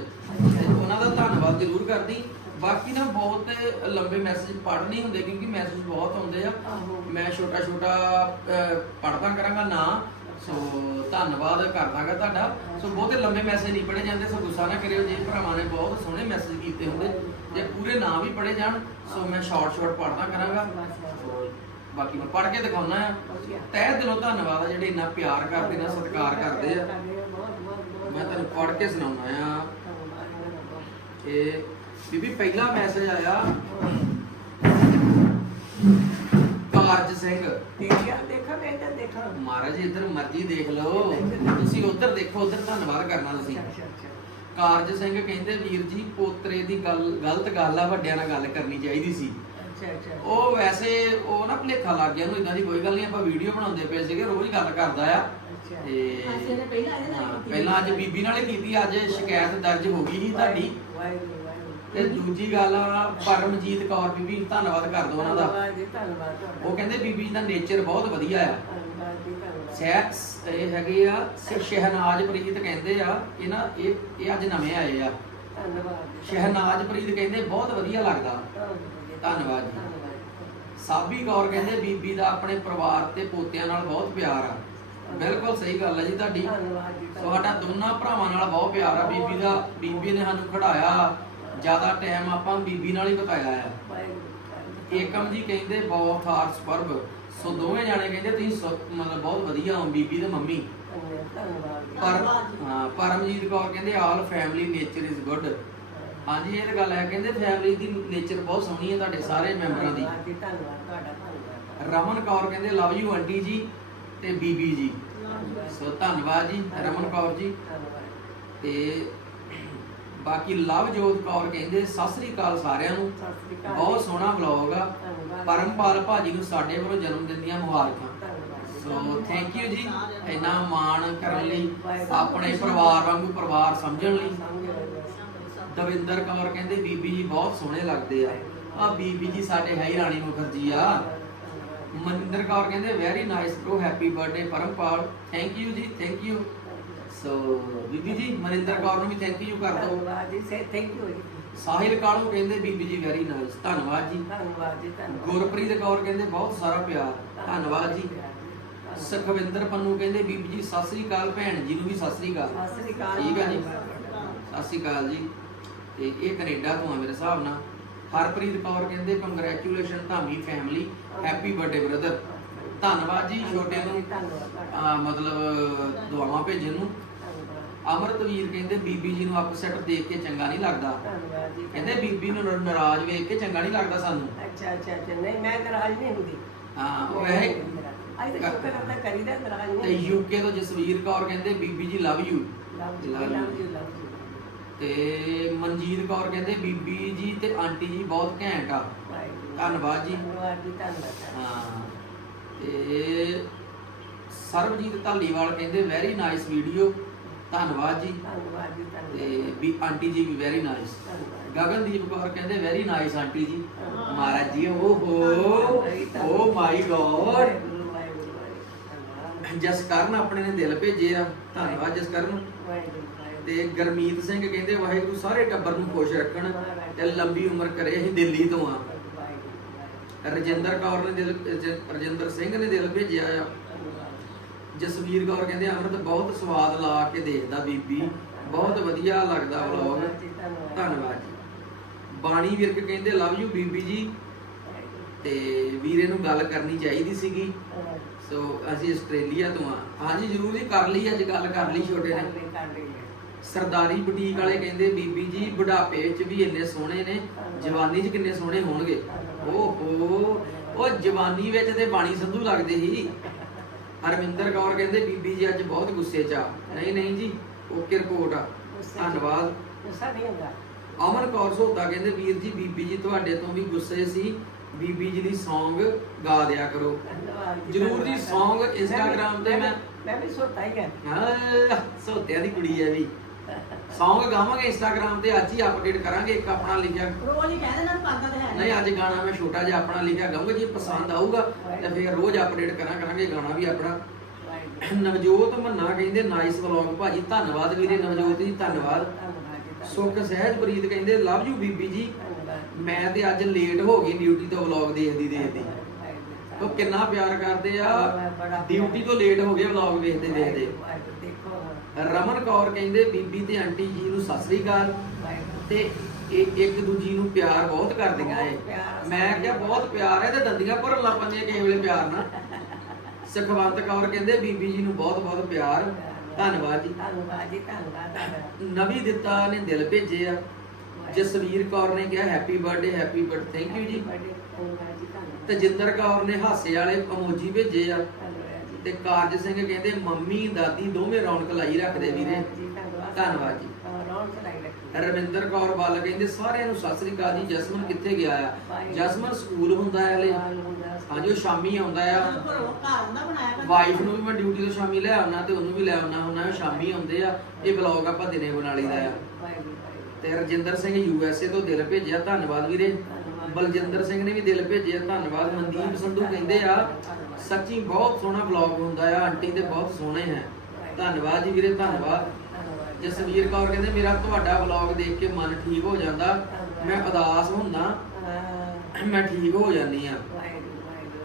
A: ਉਹਨਾਂ ਦਾ ਧੰਨਵਾਦ ਜ਼ਰੂਰ ਕਰਦੀ। ਬਾਕੀ ਨਾ ਬਹੁਤ ਲੰਬੇ ਮੈਸੇਜ ਪੜ੍ਹ ਨਹੀਂ ਹੁੰਦੇ ਕਿਉਂਕਿ ਮੈਸੇਜ ਬਹੁਤ ਆਉਂਦੇ ਆ। ਮੈਂ ਛੋਟਾ ਛੋਟਾ ਪੜ੍ਹਦਾ ਕਰਾਂਗਾ ਨਾ। ਸੋ ਧੰਨਵਾਦ ਕਰਦਾਗਾ ਤੁਹਾਡਾ। ਸੋ ਬਹੁਤੇ ਲੰਬੇ ਮੈਸੇਜ ਨਹੀਂ ਪੜ੍ਹੇ ਜਾਂਦੇ। ਸੋ ਗੁੱਸਾ ਨਾ ਕਰਿਓ ਜੇ। ਭਰਾਵਾਂ ਨੇ ਬਹੁਤ ਸੋਹਣੇ ਮੈਸੇਜ ਕੀਤੇ ਹੁੰਦੇ। ਜੇ ਪੂਰੇ ਨਾ ਵੀ ਪੜ੍ਹੇ ਜਾਣ। ਸੋ ਮੈਂ ਸ਼ਾਰਟ ਸ਼ਾਰਟ ਪੜ੍ਹਦਾ ਕਰਾਂਗਾ। ਬਾਕੀ ਮੈਂ ਪੜ੍ਹ ਕੇ ਦਿਖਾਉਣਾ ਆ। ਤਹਿ ਦਿਲੋਂ ਧੰਨਵਾਦ ਆ ਜਿਹੜੇ ਇੰਨਾ ਪਿਆਰ ਕਰਦੇ ਨੇ ਸਤਿਕਾਰ ਕਰਦੇ ਆ। ਮੈਂ ਤੈਨੂੰ ਪੜ੍ਹ ਕੇ ਸੁਣਾਉਣਾ ਆ। ਕਿ ਬੀਬੀ ਪਹਿਲਾ ਮੈਸੇਜ ਆਇਆ। ਕਾਰਜ ਸਿੰਘ।
B: ਦੇਖਿਆ ਦੇਖਾ ਮੈਂ ਤਾਂ ਦੇਖਾ
A: ਮਹਾਰਾਜ ਇੱਧਰ ਮਰਜ਼ੀ ਦੇਖ ਲਓ। ਤੁਸੀਂ ਉੱਧਰ ਦੇਖੋ ਉੱਧਰ ਧੰਨਵਾਦ ਕਰਨਾ ਤੁਸੀਂ। ਕਾਰਜ ਸਿੰਘ ਕਹਿੰਦੇ ਵੀਰ ਜੀ ਪੋਤਰੇ ਦੀ ਗੱਲ ਗਲਤ ਗੱਲ ਆ ਵੱਡਿਆਂ ਨਾਲ ਗੱਲ ਕਰਨੀ ਚਾਹੀਦੀ ਸੀ।
B: ਅੱਛਾ ਅੱਛਾ।
A: ਉਹ ਵੈਸੇ ਉਹ ਨਾ ਭਲੇਖਾ ਲੱਗ ਗਿਆ ਉਹਨੂੰ ਇਦਾਂ ਦੀ ਕੋਈ ਗੱਲ ਨਹੀਂ ਆਪਾਂ ਵੀਡੀਓ ਬਣਾਉਂਦੇ ਪਏ ਸੀਗੇ ਰੋਜ਼ ਗੱਲ ਕਰਦਾ ਆ।
B: ਅੱਛਾ।
A: ਤੇ
C: ਅਸੀਂ ਇਹਨੇ ਪਹਿਲਾਂ ਇਹਦੇ ਨਾਲ
A: ਹਾਂ,
C: ਕੀਤੀ।
A: ਪਹਿਲਾਂ ਅੱਜ ਬੀਬੀ ਨਾਲੇ ਕੀਤੀ ਅੱਜ ਸ਼ਿਕਾਇਤ ਦਰਜ ਹੋ ਗਈ ਸੀ ਤੁਹਾਡੀ।
B: ਵਾਹਿਗੁਰੂ ਵਾਹਿਗੁਰੂ।
A: ਤੇ ਦੂਜੀ ਗੱਲ ਆ ਪਰਮਜੀਤ ਕੌਰ ਬੀਬੀ ਧੰਨਵਾਦ ਕਰ ਦੋ ਉਹਨਾਂ ਦਾ।
B: ਧੰਨਵਾਦ ਜੀ ਧੰਨਵਾਦ ਤੁਹਾਡਾ।
A: ਉਹ ਕਹਿੰਦੇ ਬੀਬੀ ਜੀ ਦਾ ਨੇਚਰ ਬਹੁਤ ਵਧੀਆ ਆ।
B: ਧੰਨਵਾਦ ਜੀ ਧੰਨਵਾਦ।
A: ਸਹਿ ਇਹ ਹੈਗੇ ਆ ਸ਼- ਸ਼ਹਿਨਾਜ਼ ਪ੍ਰੀਤ ਕਹਿੰਦੇ ਆ ਇਹ ਨਾ ਇਹ ਇਹ ਅੱਜ ਨਵੇਂ ਆਏ ਆ।
B: ਧੰਨਵਾਦ ਜੀ
A: ਸ਼ਹਿਨਾਜ਼ ਪ੍ਰੀਤ ਕਹਿੰਦੇ ਬਹੁਤ ਵਧੀਆ ਲੱਗਦਾ। ਧੰਨਵਾਦ। ਜੀ।
B: ਧੰਨਵਾਦ।
A: ਸਾਬੀ ਕੌਰ ਕਹਿੰਦੇ ਬੀਬੀ ਦਾ ਆਪਣੇ ਪਰਿਵਾਰ ਤੇ ਪੋਤਿਆਂ ਨਾਲ ਬਹੁਤ ਪਿਆਰ ਆ। ਬਿਲਕੁਲ ਸਹੀ ਗੱਲ ਹੈ ਜੀ ਤੁਹਾਡੀ।
B: ਧੰਨਵਾਦ ਜੀ
A: ਸਾਡਾ ਦੋਨਾਂ ਭਰਾਵਾਂ ਨਾਲ ਬਹੁਤ ਪਿਆਰ ਆ। ਬੀਬੀ ਦਾ ਬੀਬੀ ਨੇ ਸਾਨੂੰ ਖੜਾਇਆ। ਜ਼ਿਆਦਾ ਟਾਈਮ ਆਪਾਂ ਬੀਬੀ ਨਾਲ ਹੀ ਬਿਤਾਇਆ ਆ। ਏਕਮ ਜੀ ਕਹਿੰਦੇ ਬਹੁਤ ਹਾਰਸ ਪਰਬ। ਸੋ ਦੋਵੇਂ ਜਾਣੇ ਕਹਿੰਦੇ ਤੁਸੀਂ ਮਤਲਬ ਬਹੁਤ ਵਧੀਆ ਹੋ ਬੀਬੀ ਤੇ ਮੰਮੀ।
B: ਧੰਨਵਾਦ ਜੀ।
A: ਪਰ ਹਾਂ ਪਰਮਜੀਤ ਕੌਰ ਕਹਿੰਦੇ all family nature is good ਹਾਂਜੀ ਇਹ ਤਾਂ ਗੱਲ ਹੈ ਕਹਿੰਦੇ ਫੈਮਿਲੀ ਦੀ ਨੇਚਰ ਬਹੁਤ ਸੋਹਣੀ ਹੈ ਤੁਹਾਡੇ ਸਾਰੇ ਮੈਂਬਰਾਂ ਦੀ।
B: ਧੰਨਵਾਦ ਜੀ ਧੰਨਵਾਦ ਤੁਹਾਡਾ ਧੰਨਵਾਦ।
A: ਰਮਨ ਕੌਰ ਕਹਿੰਦੇ ਲਵ ਯੂ ਆਂਟੀ ਜੀ ਤੇ ਬੀਬੀ ਜੀ। ਸੋ ਧੰਨਵਾਦ ਜੀ ਰਮਨ ਕੌਰ ਜੀ।
B: ਧੰਨਵਾਦ।
A: ਤੇ ਬਾਕੀ ਲਵਜੋਤ ਕੌਰ ਕਹਿੰਦੇ ਸਤਿ ਸ੍ਰੀ ਅਕਾਲ ਸਾਰਿਆਂ ਨੂੰ।
B: ਸਤਿ ਸ੍ਰੀ ਅਕਾਲ
A: ਬਹੁਤ ਸੋਹਣਾ ਵਲੌਗ ਆ।
B: ਧੰਨਵਾਦ।
A: ਪਰਮਪਾਲ ਭਾਜੀ ਨੂੰ ਸਾਡੇ ਵੱਲੋਂ ਜਨਮ ਦਿਨ ਦੀਆਂ ਮੁਬਾਰਕਾਂ।
B: ਧੰਨਵਾਦ
A: ਸੋ ਥੈਂਕ ਯੂ ਜੀ। ਇੰਨਾ ਮਾਣ ਕਰਨ ਲਈ ਆਪਣੇ ਪਰਿਵਾਰ ਵਾਂਗੂ ਪਰਿਵਾਰ ਸਮਝਣ ਲਈ। ਦਵਿੰਦਰ ਕੌਰ ਕਹਿੰਦੇ ਬੀਬੀ ਜੀ ਬਹੁਤ ਸੋਹਣੇ ਲੱਗਦੇ ਆ। ਆ ਬੀਬੀ ਜੀ ਸਾਡੇ ਹੈ ਹੀ ਰਾਣੀ ਮੁਖਰਜੀ ਆ। ਮਨਿੰਦਰ ਕੌਰ ਕਹਿੰਦੇ very nice bro happy birthday Parampal. Thank you ਜੀ ਥੈਂਕ ਯੂ ਸੋ ਬੀਬੀ ਜੀ ਮਨਿੰਦਰ ਕੌਰ ਨੂੰ ਵੀ ਥੈਂਕ ਯੂ ਕਰ ਦਿਓ।
B: ਧੰਨਵਾਦ ਜੀ ਸੇ ਥੈਂਕ ਯੂ ਜੀ।
A: ਸਾਹਿਲ ਕਾਲੂ ਕਹਿੰਦੇ ਬੀਬੀ ਜੀ ਵੈਰੀ ਨਾਈਸ ਧੰਨਵਾਦ ਜੀ।
B: ਧੰਨਵਾਦ ਜੀ ਧੰਨਵਾਦ।
A: ਗੁਰਪ੍ਰੀਤ ਕੌਰ ਕਹਿੰਦੇ ਬਹੁਤ ਸਾਰਾ ਪਿਆਰ। ਧੰਨਵਾਦ ਜੀ। ਸੁਖਵਿੰਦਰ ਪੰਨੂ ਕਹਿੰਦੇ ਬੀਬੀ ਜੀ ਸਤਿ ਸ੍ਰੀ ਅਕਾਲ ਭੈਣ ਜੀ ਨੂੰ ਵੀ ਸਤਿ ਸ੍ਰੀ ਅਕਾਲ।
B: ਸਤਿ ਸ੍ਰੀ ਅਕਾਲ।
A: ਠੀਕ ਆ ਜੀ। ਸਤਿ ਸ਼੍ਰੀ ਅਕਾਲ ਜੀ। ਤੇ ਇਹ ਕੈਨੇਡਾ ਤੋਂ ਆ ਮੇਰੇ ਹਿਸਾਬ ਨਾਲ। ਹਰਪ੍ਰੀਤ ਕੌਰ ਕਹਿੰਦੇ congratulation Dhami family happy birthday brother ਧੰਨਵਾਦ ਜੀ ਛੋਟੇ ਨੂੰ। ਆ, ਮਤਲਬ ਦੁਆਵਾਂ ਭੇਜਣ ਨੂੰ। ਅਮਰਤਵੀਰ ਕਹਿੰਦੇ ਬੀਬੀ ਜੀ ਨੂੰ ਅਪਸੈਟ ਦੇਖ ਕੇ ਚੰਗਾ ਨਹੀਂ ਲੱਗਦਾ।
B: ਧੰਨਵਾਦ ਜੀ।
A: ਕਹਿੰਦੇ ਬੀਬੀ ਨੂੰ ਨ- ਨਾਰਾਜ਼ ਵੇਖ ਕੇ ਚੰਗਾ ਨਹੀਂ ਲੱਗਦਾ ਸਾਨੂੰ।
B: ਅੱਛਾ ਅੱਛਾ ਅੱਛਾ। ਨਹੀਂ ਮੈਂ ਨਾਰਾਜ਼ ਨਹੀਂ ਹੁੰਦੀ।
A: ਹਾਂ ਉਹ ਵੈਸੇ
B: ਅੱਜ ਤੱਕ ਸ਼ੁਕਰ ਕਰਦਾ ਕਰੀਦਾ ਨਾਰਾਜ਼
A: ਤੇ
B: ਨਹੀਂ
A: ਯੂਕੇ ਤੋਂ ਜਸਵੀਰ ਕੌਰ ਕਹਿੰਦੇ ਬੀਬੀ ਜੀ love you
B: love
A: you.
B: Love ਜੀ
A: ਤੇ ਮਨਜੀਤ ਕੌਰ ਕਹਿੰਦੇ ਬੀਬੀ ਜੀ ਤੇ ਆਂਟੀ ਜੀ ਬਹੁਤ ਘੈਂਟ ਆ। ਧੰਨਵਾਦ ਜੀ।
B: ਧੰਨਵਾਦ ਜੀ ਧੰਨਵਾਦ।
A: ਹਾਂ ਤੇ ਸਰਬਜੀਤ ਧਾਲੀਵਾਲ ਕਹਿੰਦੇ ਵੈਰੀ ਨਾਈਸ ਵੀਡੀਓ ਧੰਨਵਾਦ ਜੀ।
B: ਧੰਨਵਾਦ ਜੀ ਧੰਨਵਾਦ।
A: ਤੇ ਵੀ ਆਂਟੀ ਜੀ ਵੀ ਵੈਰੀ ਨਾਈਸ ਗਗਨਦੀਪ ਕੌਰ ਕਹਿੰਦੇ ਵੈਰੀ ਨਾਈਸ ਆਂਟੀ ਜੀ। ਮਹਾਰਾਜ ਜੀ ਓਹੋ ਓ ਮਾਈ ਗੋਡ।
B: ਧੰਨਵਾਦ।
A: ਜਸਕਰਨ ਆਪਣੇ ਨੇ ਦਿਲ ਭੇਜੇ ਆ। ਧੰਨਵਾਦ ਜਸਕਰਨ।
B: ਵਾਹਿਗੁਰੂ, ਵਾਹਿਗੁਰੂ।
A: ਤੇ ਗਰਮੀਤ ਸਿੰਘ ਕਹਿੰਦੇ ਵਾਹਿਗੁਰੂ ਸਾਰੇ ਟੱਬਰ ਨੂੰ ਖੁਸ਼ ਰੱਖਣ ਤੇ ਲੰਬੀ ਉਮਰ ਕਰੇ ਅਸੀਂ ਦਿੱਲੀ ਤੋਂ ਆ। ਰਜਿੰਦਰ ਕੌਰ ਨੇ ਦਿਲ ਰਜਿੰਦਰ ਸਿੰਘ ਨੇ ਦਿਲ ਭੇਜਿਆ ਆ। ਜਸਵੀਰ ਕੌਰ ਕਹਿੰਦੇ ਅੰਮ੍ਰਿਤ ਬਹੁਤ ਸਵਾਦ ਲਾ ਕੇ ਦੇਖਦਾ ਬੀਬੀ। ਬਹੁਤ ਵਧੀਆ ਲੱਗਦਾ ਵਲੌਗ
B: ਧੰਨਵਾਦ ਜੀ,
A: ਬਾਣੀ ਵਿਰਕ ਕਹਿੰਦੇ ਲਵ ਯੂ ਬੀਬੀ ਜੀ। ਤੇ ਵੀਰੇ ਨੂੰ ਗੱਲ ਕਰਨੀ ਚਾਹੀਦੀ ਸੀਗੀ। ਸੋ ਅਸੀਂ ਆਸਟ੍ਰੇਲੀਆ ਤੋਂ ਆ। ਹਾਂਜੀ ਜ਼ਰੂਰ ਜੀ ਕਰ ਲਈ ਅੱਜ ਗੱਲ ਕਰ ਲਈ ਛੋਟੇ ਨੇ। ਸਰਦਾਰੀ ਬੁਟੀਕ ਵਾਲੇ ਕਹਿੰਦੇ ਬੀਬੀ ਜੀ ਬੁਢਾਪੇ ਵਿੱਚ ਵੀ ਇੰਨੇ ਸੋਹਣੇ ਨੇ ਜਵਾਨੀ 'ਚ ਕਿੰਨੇ ਸੋਹਣੇ ਹੋਣਗੇ। ਓਹੋ ਉਹ ਜਵਾਨੀ ਵਿੱਚ ਤੇ ਬਾਣੀ ਸੰਧੂ ਲੱਗਦੇ ਸੀ ਹਰਮਿੰਦਰ ਕੌਰ ਕਹਿੰਦੇ ਬੀਬੀ ਜੀ ਅੱਜ ਬਹੁਤ ਗੁੱਸੇ 'ਚ ਆ। ਨਹੀਂ ਨਹੀਂ ਜੀ ਓਕੇ ਰਿਪੋਰਟ ਆ।
B: 'ਚ।
A: ਧੰਨਵਾਦ।
B: ਗੁੱਸਾ ਨਹੀਂ ਹੁੰਦਾ।
A: ਅਮਨ ਕੌਰ ਸੋਤਾ ਕਹਿੰਦੇ ਵੀਰ ਜੀ ਬੀਬੀ ਜੀ ਤੁਹਾਡੇ ਤੋਂ ਵੀ ਗੁੱਸੇ ਸੀ। ਬੀਬੀ ਜੀ ਦੀ Song ਗਾ ਦਿਆ ਕਰੋ। ਜ਼ਰੂਰ ਜੀ, song Instagram ਤੇ ਮੈਂ-
B: ਮੈਂ ਵੀ ਸੋਤਾ ਹੀ ਹੈ
A: ਹਾਂ ਸੋਤਿਆਂ ਦੀ ਕੁੜੀ ਹੈ ਵੀ। Song ਗਾਵਾਂਗੇ Instagram ਤੇ ਅੱਜ ਹੀ ਅਪਡੇਟ ਕਰਾਂਗੇ ਇੱਕ ਆਪਣਾ ਲਿਖਿਆ
C: ਰੋਜ਼ ਹੀ ਕਹਿੰਦੇ ਨਾ ਤਾਂ ਹੈ
A: ਨਹੀਂ ਅੱਜ ਗਾਣਾ ਮੈਂ ਛੋਟਾ ਜਿਹਾ ਆਪਣਾ ਲਿਖਿਆ ਗਾਉਂਗਾ ਜੇ ਪਸੰਦ ਆਊਗਾ ਤੇ ਫਿਰ ਰੋਜ਼ ਅਪਡੇਟ ਕਰਾਂ ਕਰਾਂਗੇ ਗਾਣਾ ਵੀ ਆਪਣਾ। ਨਵਜੋਤ ਮੰਨਾ ਕਹਿੰਦੇ ਨਾਈਸ ਵਲੌਗ ਭਾਜੀ ਧੰਨਵਾਦ ਵੀਰੇ ਨਵਜੋਤ ਜੀ ਧੰਨਵਾਦ। ਸੁਖ ਸਹਿਜਪ੍ਰੀਤ ਕਹਿੰਦੇ ਲਵ ਯੂ ਬੀਬੀ ਜੀ। ਮੈਂ ਤੇ ਅੱਜ ਲੇਟ ਹੋ ਗਈ ਡਿਊਟੀ ਤੋਂ ਵਲੌਗ ਦੇਖਦੀ ਦੇਖਦੀ। ਉਹ ਕਿੰਨਾ ਪਿਆਰ ਕਰਦੇ ਆ। ਡਿਊਟੀ ਤੋਂ ਲੇਟ ਹੋ ਗਏ ਵਲੌਗ ਵੇਖਦੇ ਵੇਖਦੇ। ਰਮਨ ਕੌਰ ਕਹਿੰਦੇ ਬੀਬੀ ਤੇ ਆਂਟੀ ਜੀ ਨੂੰ ਸਤਿ ਸ੍ਰੀ ਅਕਾਲ। ਤੇ ਇਹ ਇੱਕ ਦੂਜੀ ਨੂੰ ਪਿਆਰ ਬਹੁਤ ਕਰਦੀਆਂ ਏ। ਮੈਂ ਕਿਹਾ ਬਹੁਤ ਪਿਆਰ ਹੈ ਤੇ ਦੰਦੀਆਂ ਭਰਨ ਲੱਗ ਪੈਂਦੀਆਂ ਕਿਸੇ ਵੇਲੇ ਪਿਆਰ ਨਾਲ। ਸੁਖਵੰਤ ਕੌਰ ਕਹਿੰਦੇ ਬੀਬੀ ਜੀ ਨੂੰ ਬਹੁਤ ਬਹੁਤ ਪਿਆਰ। ਧੰਨਵਾਦ ਜੀ।
B: ਧੰਨਵਾਦ ਜੀ ਧੰਨਵਾਦ।
A: ਨਵੀ ਦਿੱਤਾ ਨੇ ਦਿਲ ਭੇਜੇ ਆ। ਜਸਵੀਰ ਕੌਰ ਨੇ ਕਿਹਾ happy birthday happy birthday thank you ਜੀ।
B: ਧੰਨਵਾਦ ਜੀ ਧੰਨਵਾਦ।
A: ਤਜਿੰਦਰ ਕੌਰ ਨੇ ਹਾਸੇ ਵਾਲੇ ਇਮੋਜੀ ਭੇਜੇ ਆ।
B: ਧੰਨਵਾਦ ਜੀ।
A: ਤੇ ਕਾਰਜ ਸਿੰਘ ਕਹਿੰਦੇ ਮੰਮੀ ਦਾਦੀ ਦੋਵੇਂ ਰੌਣਕ ਲਾਈ ਰੱਖਦੇ ਵੀਰੇ।
B: ਜੀ, ਧੰਨਵਾਦ।
A: ਧੰਨਵਾਦ ਜੀ।
B: ਹਾਂ, ਰੌਣਕ ਲਾਈ ਰੱਖੀ।
A: ਰਵਿੰਦਰ ਕੌਰ ਵੱਲ ਕਹਿੰਦੇ ਸਾਰਿਆਂ ਨੂੰ ਸਤਿ ਸ੍ਰੀ ਅਕਾਲ ਜੀ ਜਸਮਨ ਕਿੱਥੇ ਗਿਆ ਆ? ਜਸਮਨ ਸਕੂਲ ਹੁੰਦਾ ਹੈ ਹਲੇ। ਹਾਂਜੀ ਉਹ ਸ਼ਾਮੀ ਆਉਂਦਾ ਆ। ਵਾਈਫ ਨੂੰ ਵੀ ਮੈਂ ਡਿਊਟੀ ਤੋਂ ਸ਼ਾਮੀ ਲੈ ਆਉਣਾ ਤੇ ਉਹਨੂੰ ਵੀ ਲੈ ਆਉਣਾ ਹੁੰਦਾ ਸ਼ਾਮੀ ਆਉਂਦੇ ਆ। ਇਹ ਵਲੌਗ ਆਪਾਂ ਦਿਨੇ ਬਣਾ ਲਈਦਾ ਆ।
B: ਵਾਹਿਗੁਰੂ, ਵਾਹਿਗੁਰੂ।
A: ਤੇ Rajinder Singh U S A ਤੋਂ ਦਿਲ ਭੇਜਿਆ ਧੰਨਵਾਦ ਵੀਰੇ। ਬਲਜਿੰਦਰ ਸਿੰਘ ਨੇ ਵੀ ਦਿਲ ਭੇਜਿਆ ਧੰਨਵਾਦ। ਮਨਦੀਪ ਸੰਧੂ ਕਹਿੰਦੇ ਆ ਸੱਚੀ ਬਹੁਤ ਸੋਹਣਾ ਵਲੌਗ ਹੁੰਦਾ ਆ ਆਂਟੀ ਤੇ ਬਹੁਤ ਸੋਹਣੇ ਹੈ ਧੰਨਵਾਦ ਜੀ ਵੀਰੇ ਧੰਨਵਾਦ। ਜਸਵੀਰ ਕੌਰ ਕਹਿੰਦੇ ਮੇਰਾ ਤੁਹਾਡਾ ਵਲੌਗ ਦੇਖ ਕੇ ਮਨ ਠੀਕ ਹੋ ਜਾਂਦਾ। ਮੈਂ ਉਦਾਸ ਹੁੰਦਾ। ਮੈਂ ਠੀਕ ਹੋ ਜਾਂਦੀ ਆ।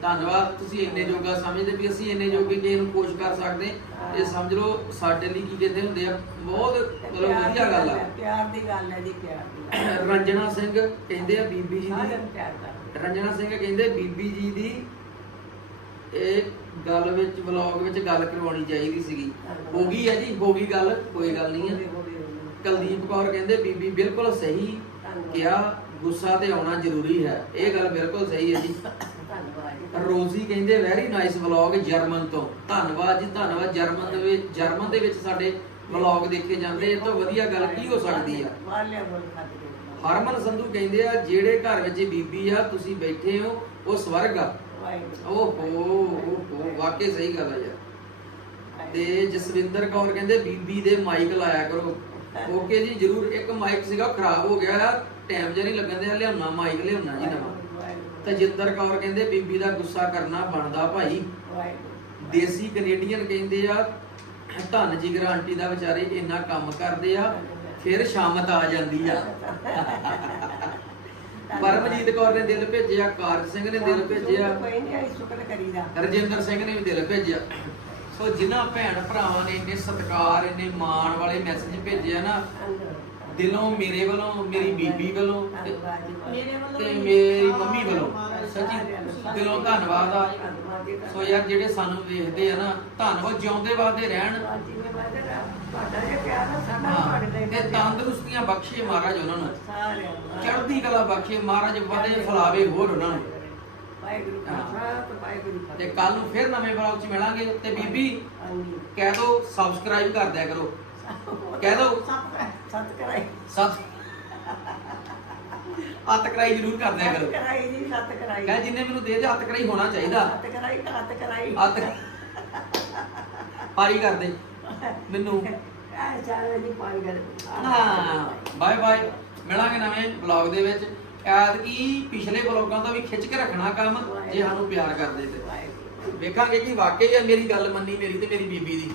A: ਧੰਨਵਾਦ। ਤੁਸੀਂ ਇੰਨੇ ਜੋਗਾ ਸਮਝਦੇ ਵੀ ਅਸੀਂ ਇੰਨੇ ਜੋਗੇ ਕਿਸੇ ਨੂੰ ਖੁਸ਼ ਕਰ ਸਕਦੇ। ਇਹ ਸਮਝ ਲਓ ਸਾਡੇ ਲਈ ਕੀ ਕਹਿੰਦੇ ਹੁੰਦੇ ਆ ਬਹੁਤ ਮਤਲਬ ਵਧੀਆ ਗੱਲ ਆ।
B: ਪਿਆਰ ਦੀ ਗੱਲ ਹੈ ਜੀ ਪਿਆਰ ਦੀ।
A: ਰੰਜਨਾ ਸਿੰਘ ਕਹਿੰਦੇ ਆ ਬੀਬੀ ਜੀ ਦੀ ਰੰਜਨਾ ਸਿੰਘ ਕਹਿੰਦੇ ਬੀਬੀ ਜੀ ਦੀ ਇਹ ਗੱਲ ਵਿੱਚ ਵਲੌਗ ਵਿੱਚ ਗੱਲ ਕਰਵਾਉਣੀ ਚਾਹੀਦੀ ਸੀਗੀ। ਹੋ ਗਈ ਹੈ ਜੀ ਹੋ ਗਈ ਗੱਲ ਕੋਈ ਗੱਲ ਨਹੀਂ ਹੈ। ਕੁਲਦੀਪ ਕੌਰ ਕਹਿੰਦੇ ਬੀਬੀ ਬਿਲਕੁਲ ਸਹੀ। ਕਿਹਾ ਗੁੱਸਾ ਤੇ ਆਉਣਾ ਜ਼ਰੂਰੀ ਹੈ। ਇਹ ਗੱਲ ਬਿਲਕੁਲ ਸਹੀ ਹੈ ਜੀ।
B: ਧੰਨਵਾਦ।
A: ਰੋਜ਼ੀ ਕਹਿੰਦੇ ਵੈਰੀ ਨਾਈਸ ਵਲੌਗ ਜਰਮਨ ਤੋਂ। ਧੰਨਵਾਦ ਜੀ ਧੰਨਵਾਦ। ਜਰਮਨ ਦੇ ਵਿੱਚ ਜਰਮਨ ਦੇ ਵਿੱਚ ਸਾਡੇ ਵਲੌਗ ਦੇਖੇ ਜਾਂਦੇ। ਇਹ ਤੋਂ ਵਧੀਆ ਗੱਲ ਕੀ ਹੋ ਸਕਦੀ ਆ?
B: ਮੁਲਕ ਦੇ
A: ਹਰਮਨ ਸੰਧੂ ਕਹਿੰਦੇ ਆ ਜਿਹੜੇ ਘਰ ਵਿੱਚ ਬੀਬੀ ਆ ਤੁਸੀਂ ਬੈਠੇ ਹੋ ਉਹ ਸਵਰਗ ਆ। ਓਹੋ ਓਹੋ ਵਾਕਈ ਸਹੀ ਗੱਲ ਆ ਯਾਰ। ਤੇ ਜਸਵਿੰਦਰ ਕੌਰ ਕਹਿੰਦੇ ਬੀਬੀ ਦੇ ਮਾਈਕ ਲਾਇਆ ਕਰੋ। ਓਕੇ ਜੀ ਜਰੂਰ। ਇੱਕ ਮਾਈਕ ਸੀਗਾ ਖਰਾਬ ਹੋ ਗਿਆ ਟਾਈਮ ਜਿਹਾ ਨਹੀਂ ਲੱਗਣ ਦਿਆ ਲਿਆਉਣਾ ਮਾਈਕ ਲਿਆਉਣਾ ਜੀ ਨਵਾਂ।
B: ਵਾਹਿਗੁਰੂ,
A: ਤੇ ਜਿੰਦਰ ਕੌਰ ਕਹਿੰਦੇ ਬੀਬੀ ਦਾ ਗੁੱਸਾ ਕਰਨਾ ਬਣਦਾ ਭਾਈ। ਦੇਸੀ ਕੈਨੇਡੀਅਨ ਕਹਿੰਦੇ ਆ ਧੰਨ ਜਿਗਰ ਆਂਟੀ ਦਾ ਵਿਚਾਰੇ ਇੰਨਾ ਕੰਮ ਕਰਦੇ ਆ ਫਿਰ ਸ਼ਾਮਤ ਆ ਜਾਂਦੀ ਆ। ਪਰਮਜੀਤ ਕੌਰ ਨੇ ਦਿਲ ਭੇਜਿਆ ਕਾਰਜ ਸਿੰਘ ਨੇ ਦਿਲ ਭੇਜਿਆ।
B: ਕੋਈ ਨਹੀਂ ਆਈ ਸ਼ੁਕਰ ਕਰੀਦਾ।
A: ਰਜਿੰਦਰ ਸਿੰਘ ਨੇ ਵੀ ਦਿਲ ਭੇਜਿਆ। ਸੋ ਜਿਨ੍ਹਾਂ ਭੈਣ ਭਰਾਵਾਂ ਨੇ ਇੰਨੇ ਸਤਿਕਾਰ ਇੰਨੇ ਮਾਣ ਵਾਲੇ ਮੈਸੇਜ ਭੇਜੇ ਆ ਨਾ ਦਿਲੋਂ ਮੇਰੇ ਵੱਲੋਂ ਮੇਰੀ ਬੀਬੀ ਵੱਲੋਂ ਤੇ-
C: ਮੇਰੇ ਵੱਲੋਂ
A: ਤੇ
C: ਵੀ
A: ਮੇਰੀ
C: ਸਾਰਿਆਂ
A: ਮੰਮੀ ਦਿਲੋਂ ਧੰਨਵਾਦ ਆ। ਸੋ ਯਾਰ ਜਿਹੜੇ ਸਾਨੂੰ ਵੇਖਦੇ ਆ ਨਾ ਧੰਨਵਾਦ ਜਿਉਂਦੇ ਵਾਦੇ ਰਹਿਣ। ਤੇ ਤੰਦਰੁਸਤੀਆਂ ਬਖਸ਼ੇ ਮਹਾਰਾਜ ਉਹਨਾਂ ਨੂੰ। ਚੜ੍ਹਦੀ ਕਲਾ ਬਖਸ਼ੇ ਮਹਾਰਾਜ ਵਧੇ ਫਲਾਵੇ ਹੋਰ ਉਹਨਾਂ ਨੂੰ।
B: ਤੇ।
A: ਕੱਲ ਨੂੰ ਫਿਰ ਨਵੇਂ ਵਲੌਗ 'ਚ ਮਿਲਾਂਗੇ। ਤੇ ਬੀਬੀ। ਕਹਿ ਦੋ ਸਬਸਕ੍ਰਾਈਬ ਕਰ ਦਿਆ ਕਰੋ। ਕਹਿ ਦੋ।
B: ਸਤ
A: ਹੱਥ ਕਰਾਈ ਜ਼ਰੂਰ ਕਰ ਦਿਆ
B: ਸਤ
A: ਕਰੋ
B: ਕਰਾਈ ਜੀ ਸਤ ਕਰਾਈ।
A: ਕਹਿ ਜਿੰਨੇ ਮੈਨੂੰ ਦੇ ਦੇ ਹੱਥ ਕਰਾਈ ਹੋਣਾ ਚਾਹੀਦਾ।
B: ਸਤ ਕਰਾਈ ਹੱਥ ਕਰਾਈ।
A: ਹੱਥ ਪਾਰੀ ਕਰ ਦੇ। ਮੈਨੂੰ।
B: ਚਾਰੇ ਦੀ ਪਾਈ ਕਰ
A: ਹਾਂ ਬਾਏ ਬਾਏ। ਮਿਲਾਂਗੇ ਨਵੇਂ ਵਲੌਗ ਦੇ ਵਿੱਚ। ਐਤਕੀ ਪਿਛਲੇ ਵਲੌਗਾਂ ਦਾ ਵੀ ਖਿੱਚ ਕੇ ਰੱਖਣਾ ਕੰਮ ਜੇ ਸਾਨੂੰ ਪਿਆਰ ਕਰਦੇ ਤੇ। ਵੇਖਾਂਗੇ ਕਿ ਵਾਕਈ ਆ ਮੇਰੀ ਗੱਲ ਮੰਨੀ ਮੇਰੀ ਤੇ ਮੇਰੀ ਬੀਬੀ ਦੀ।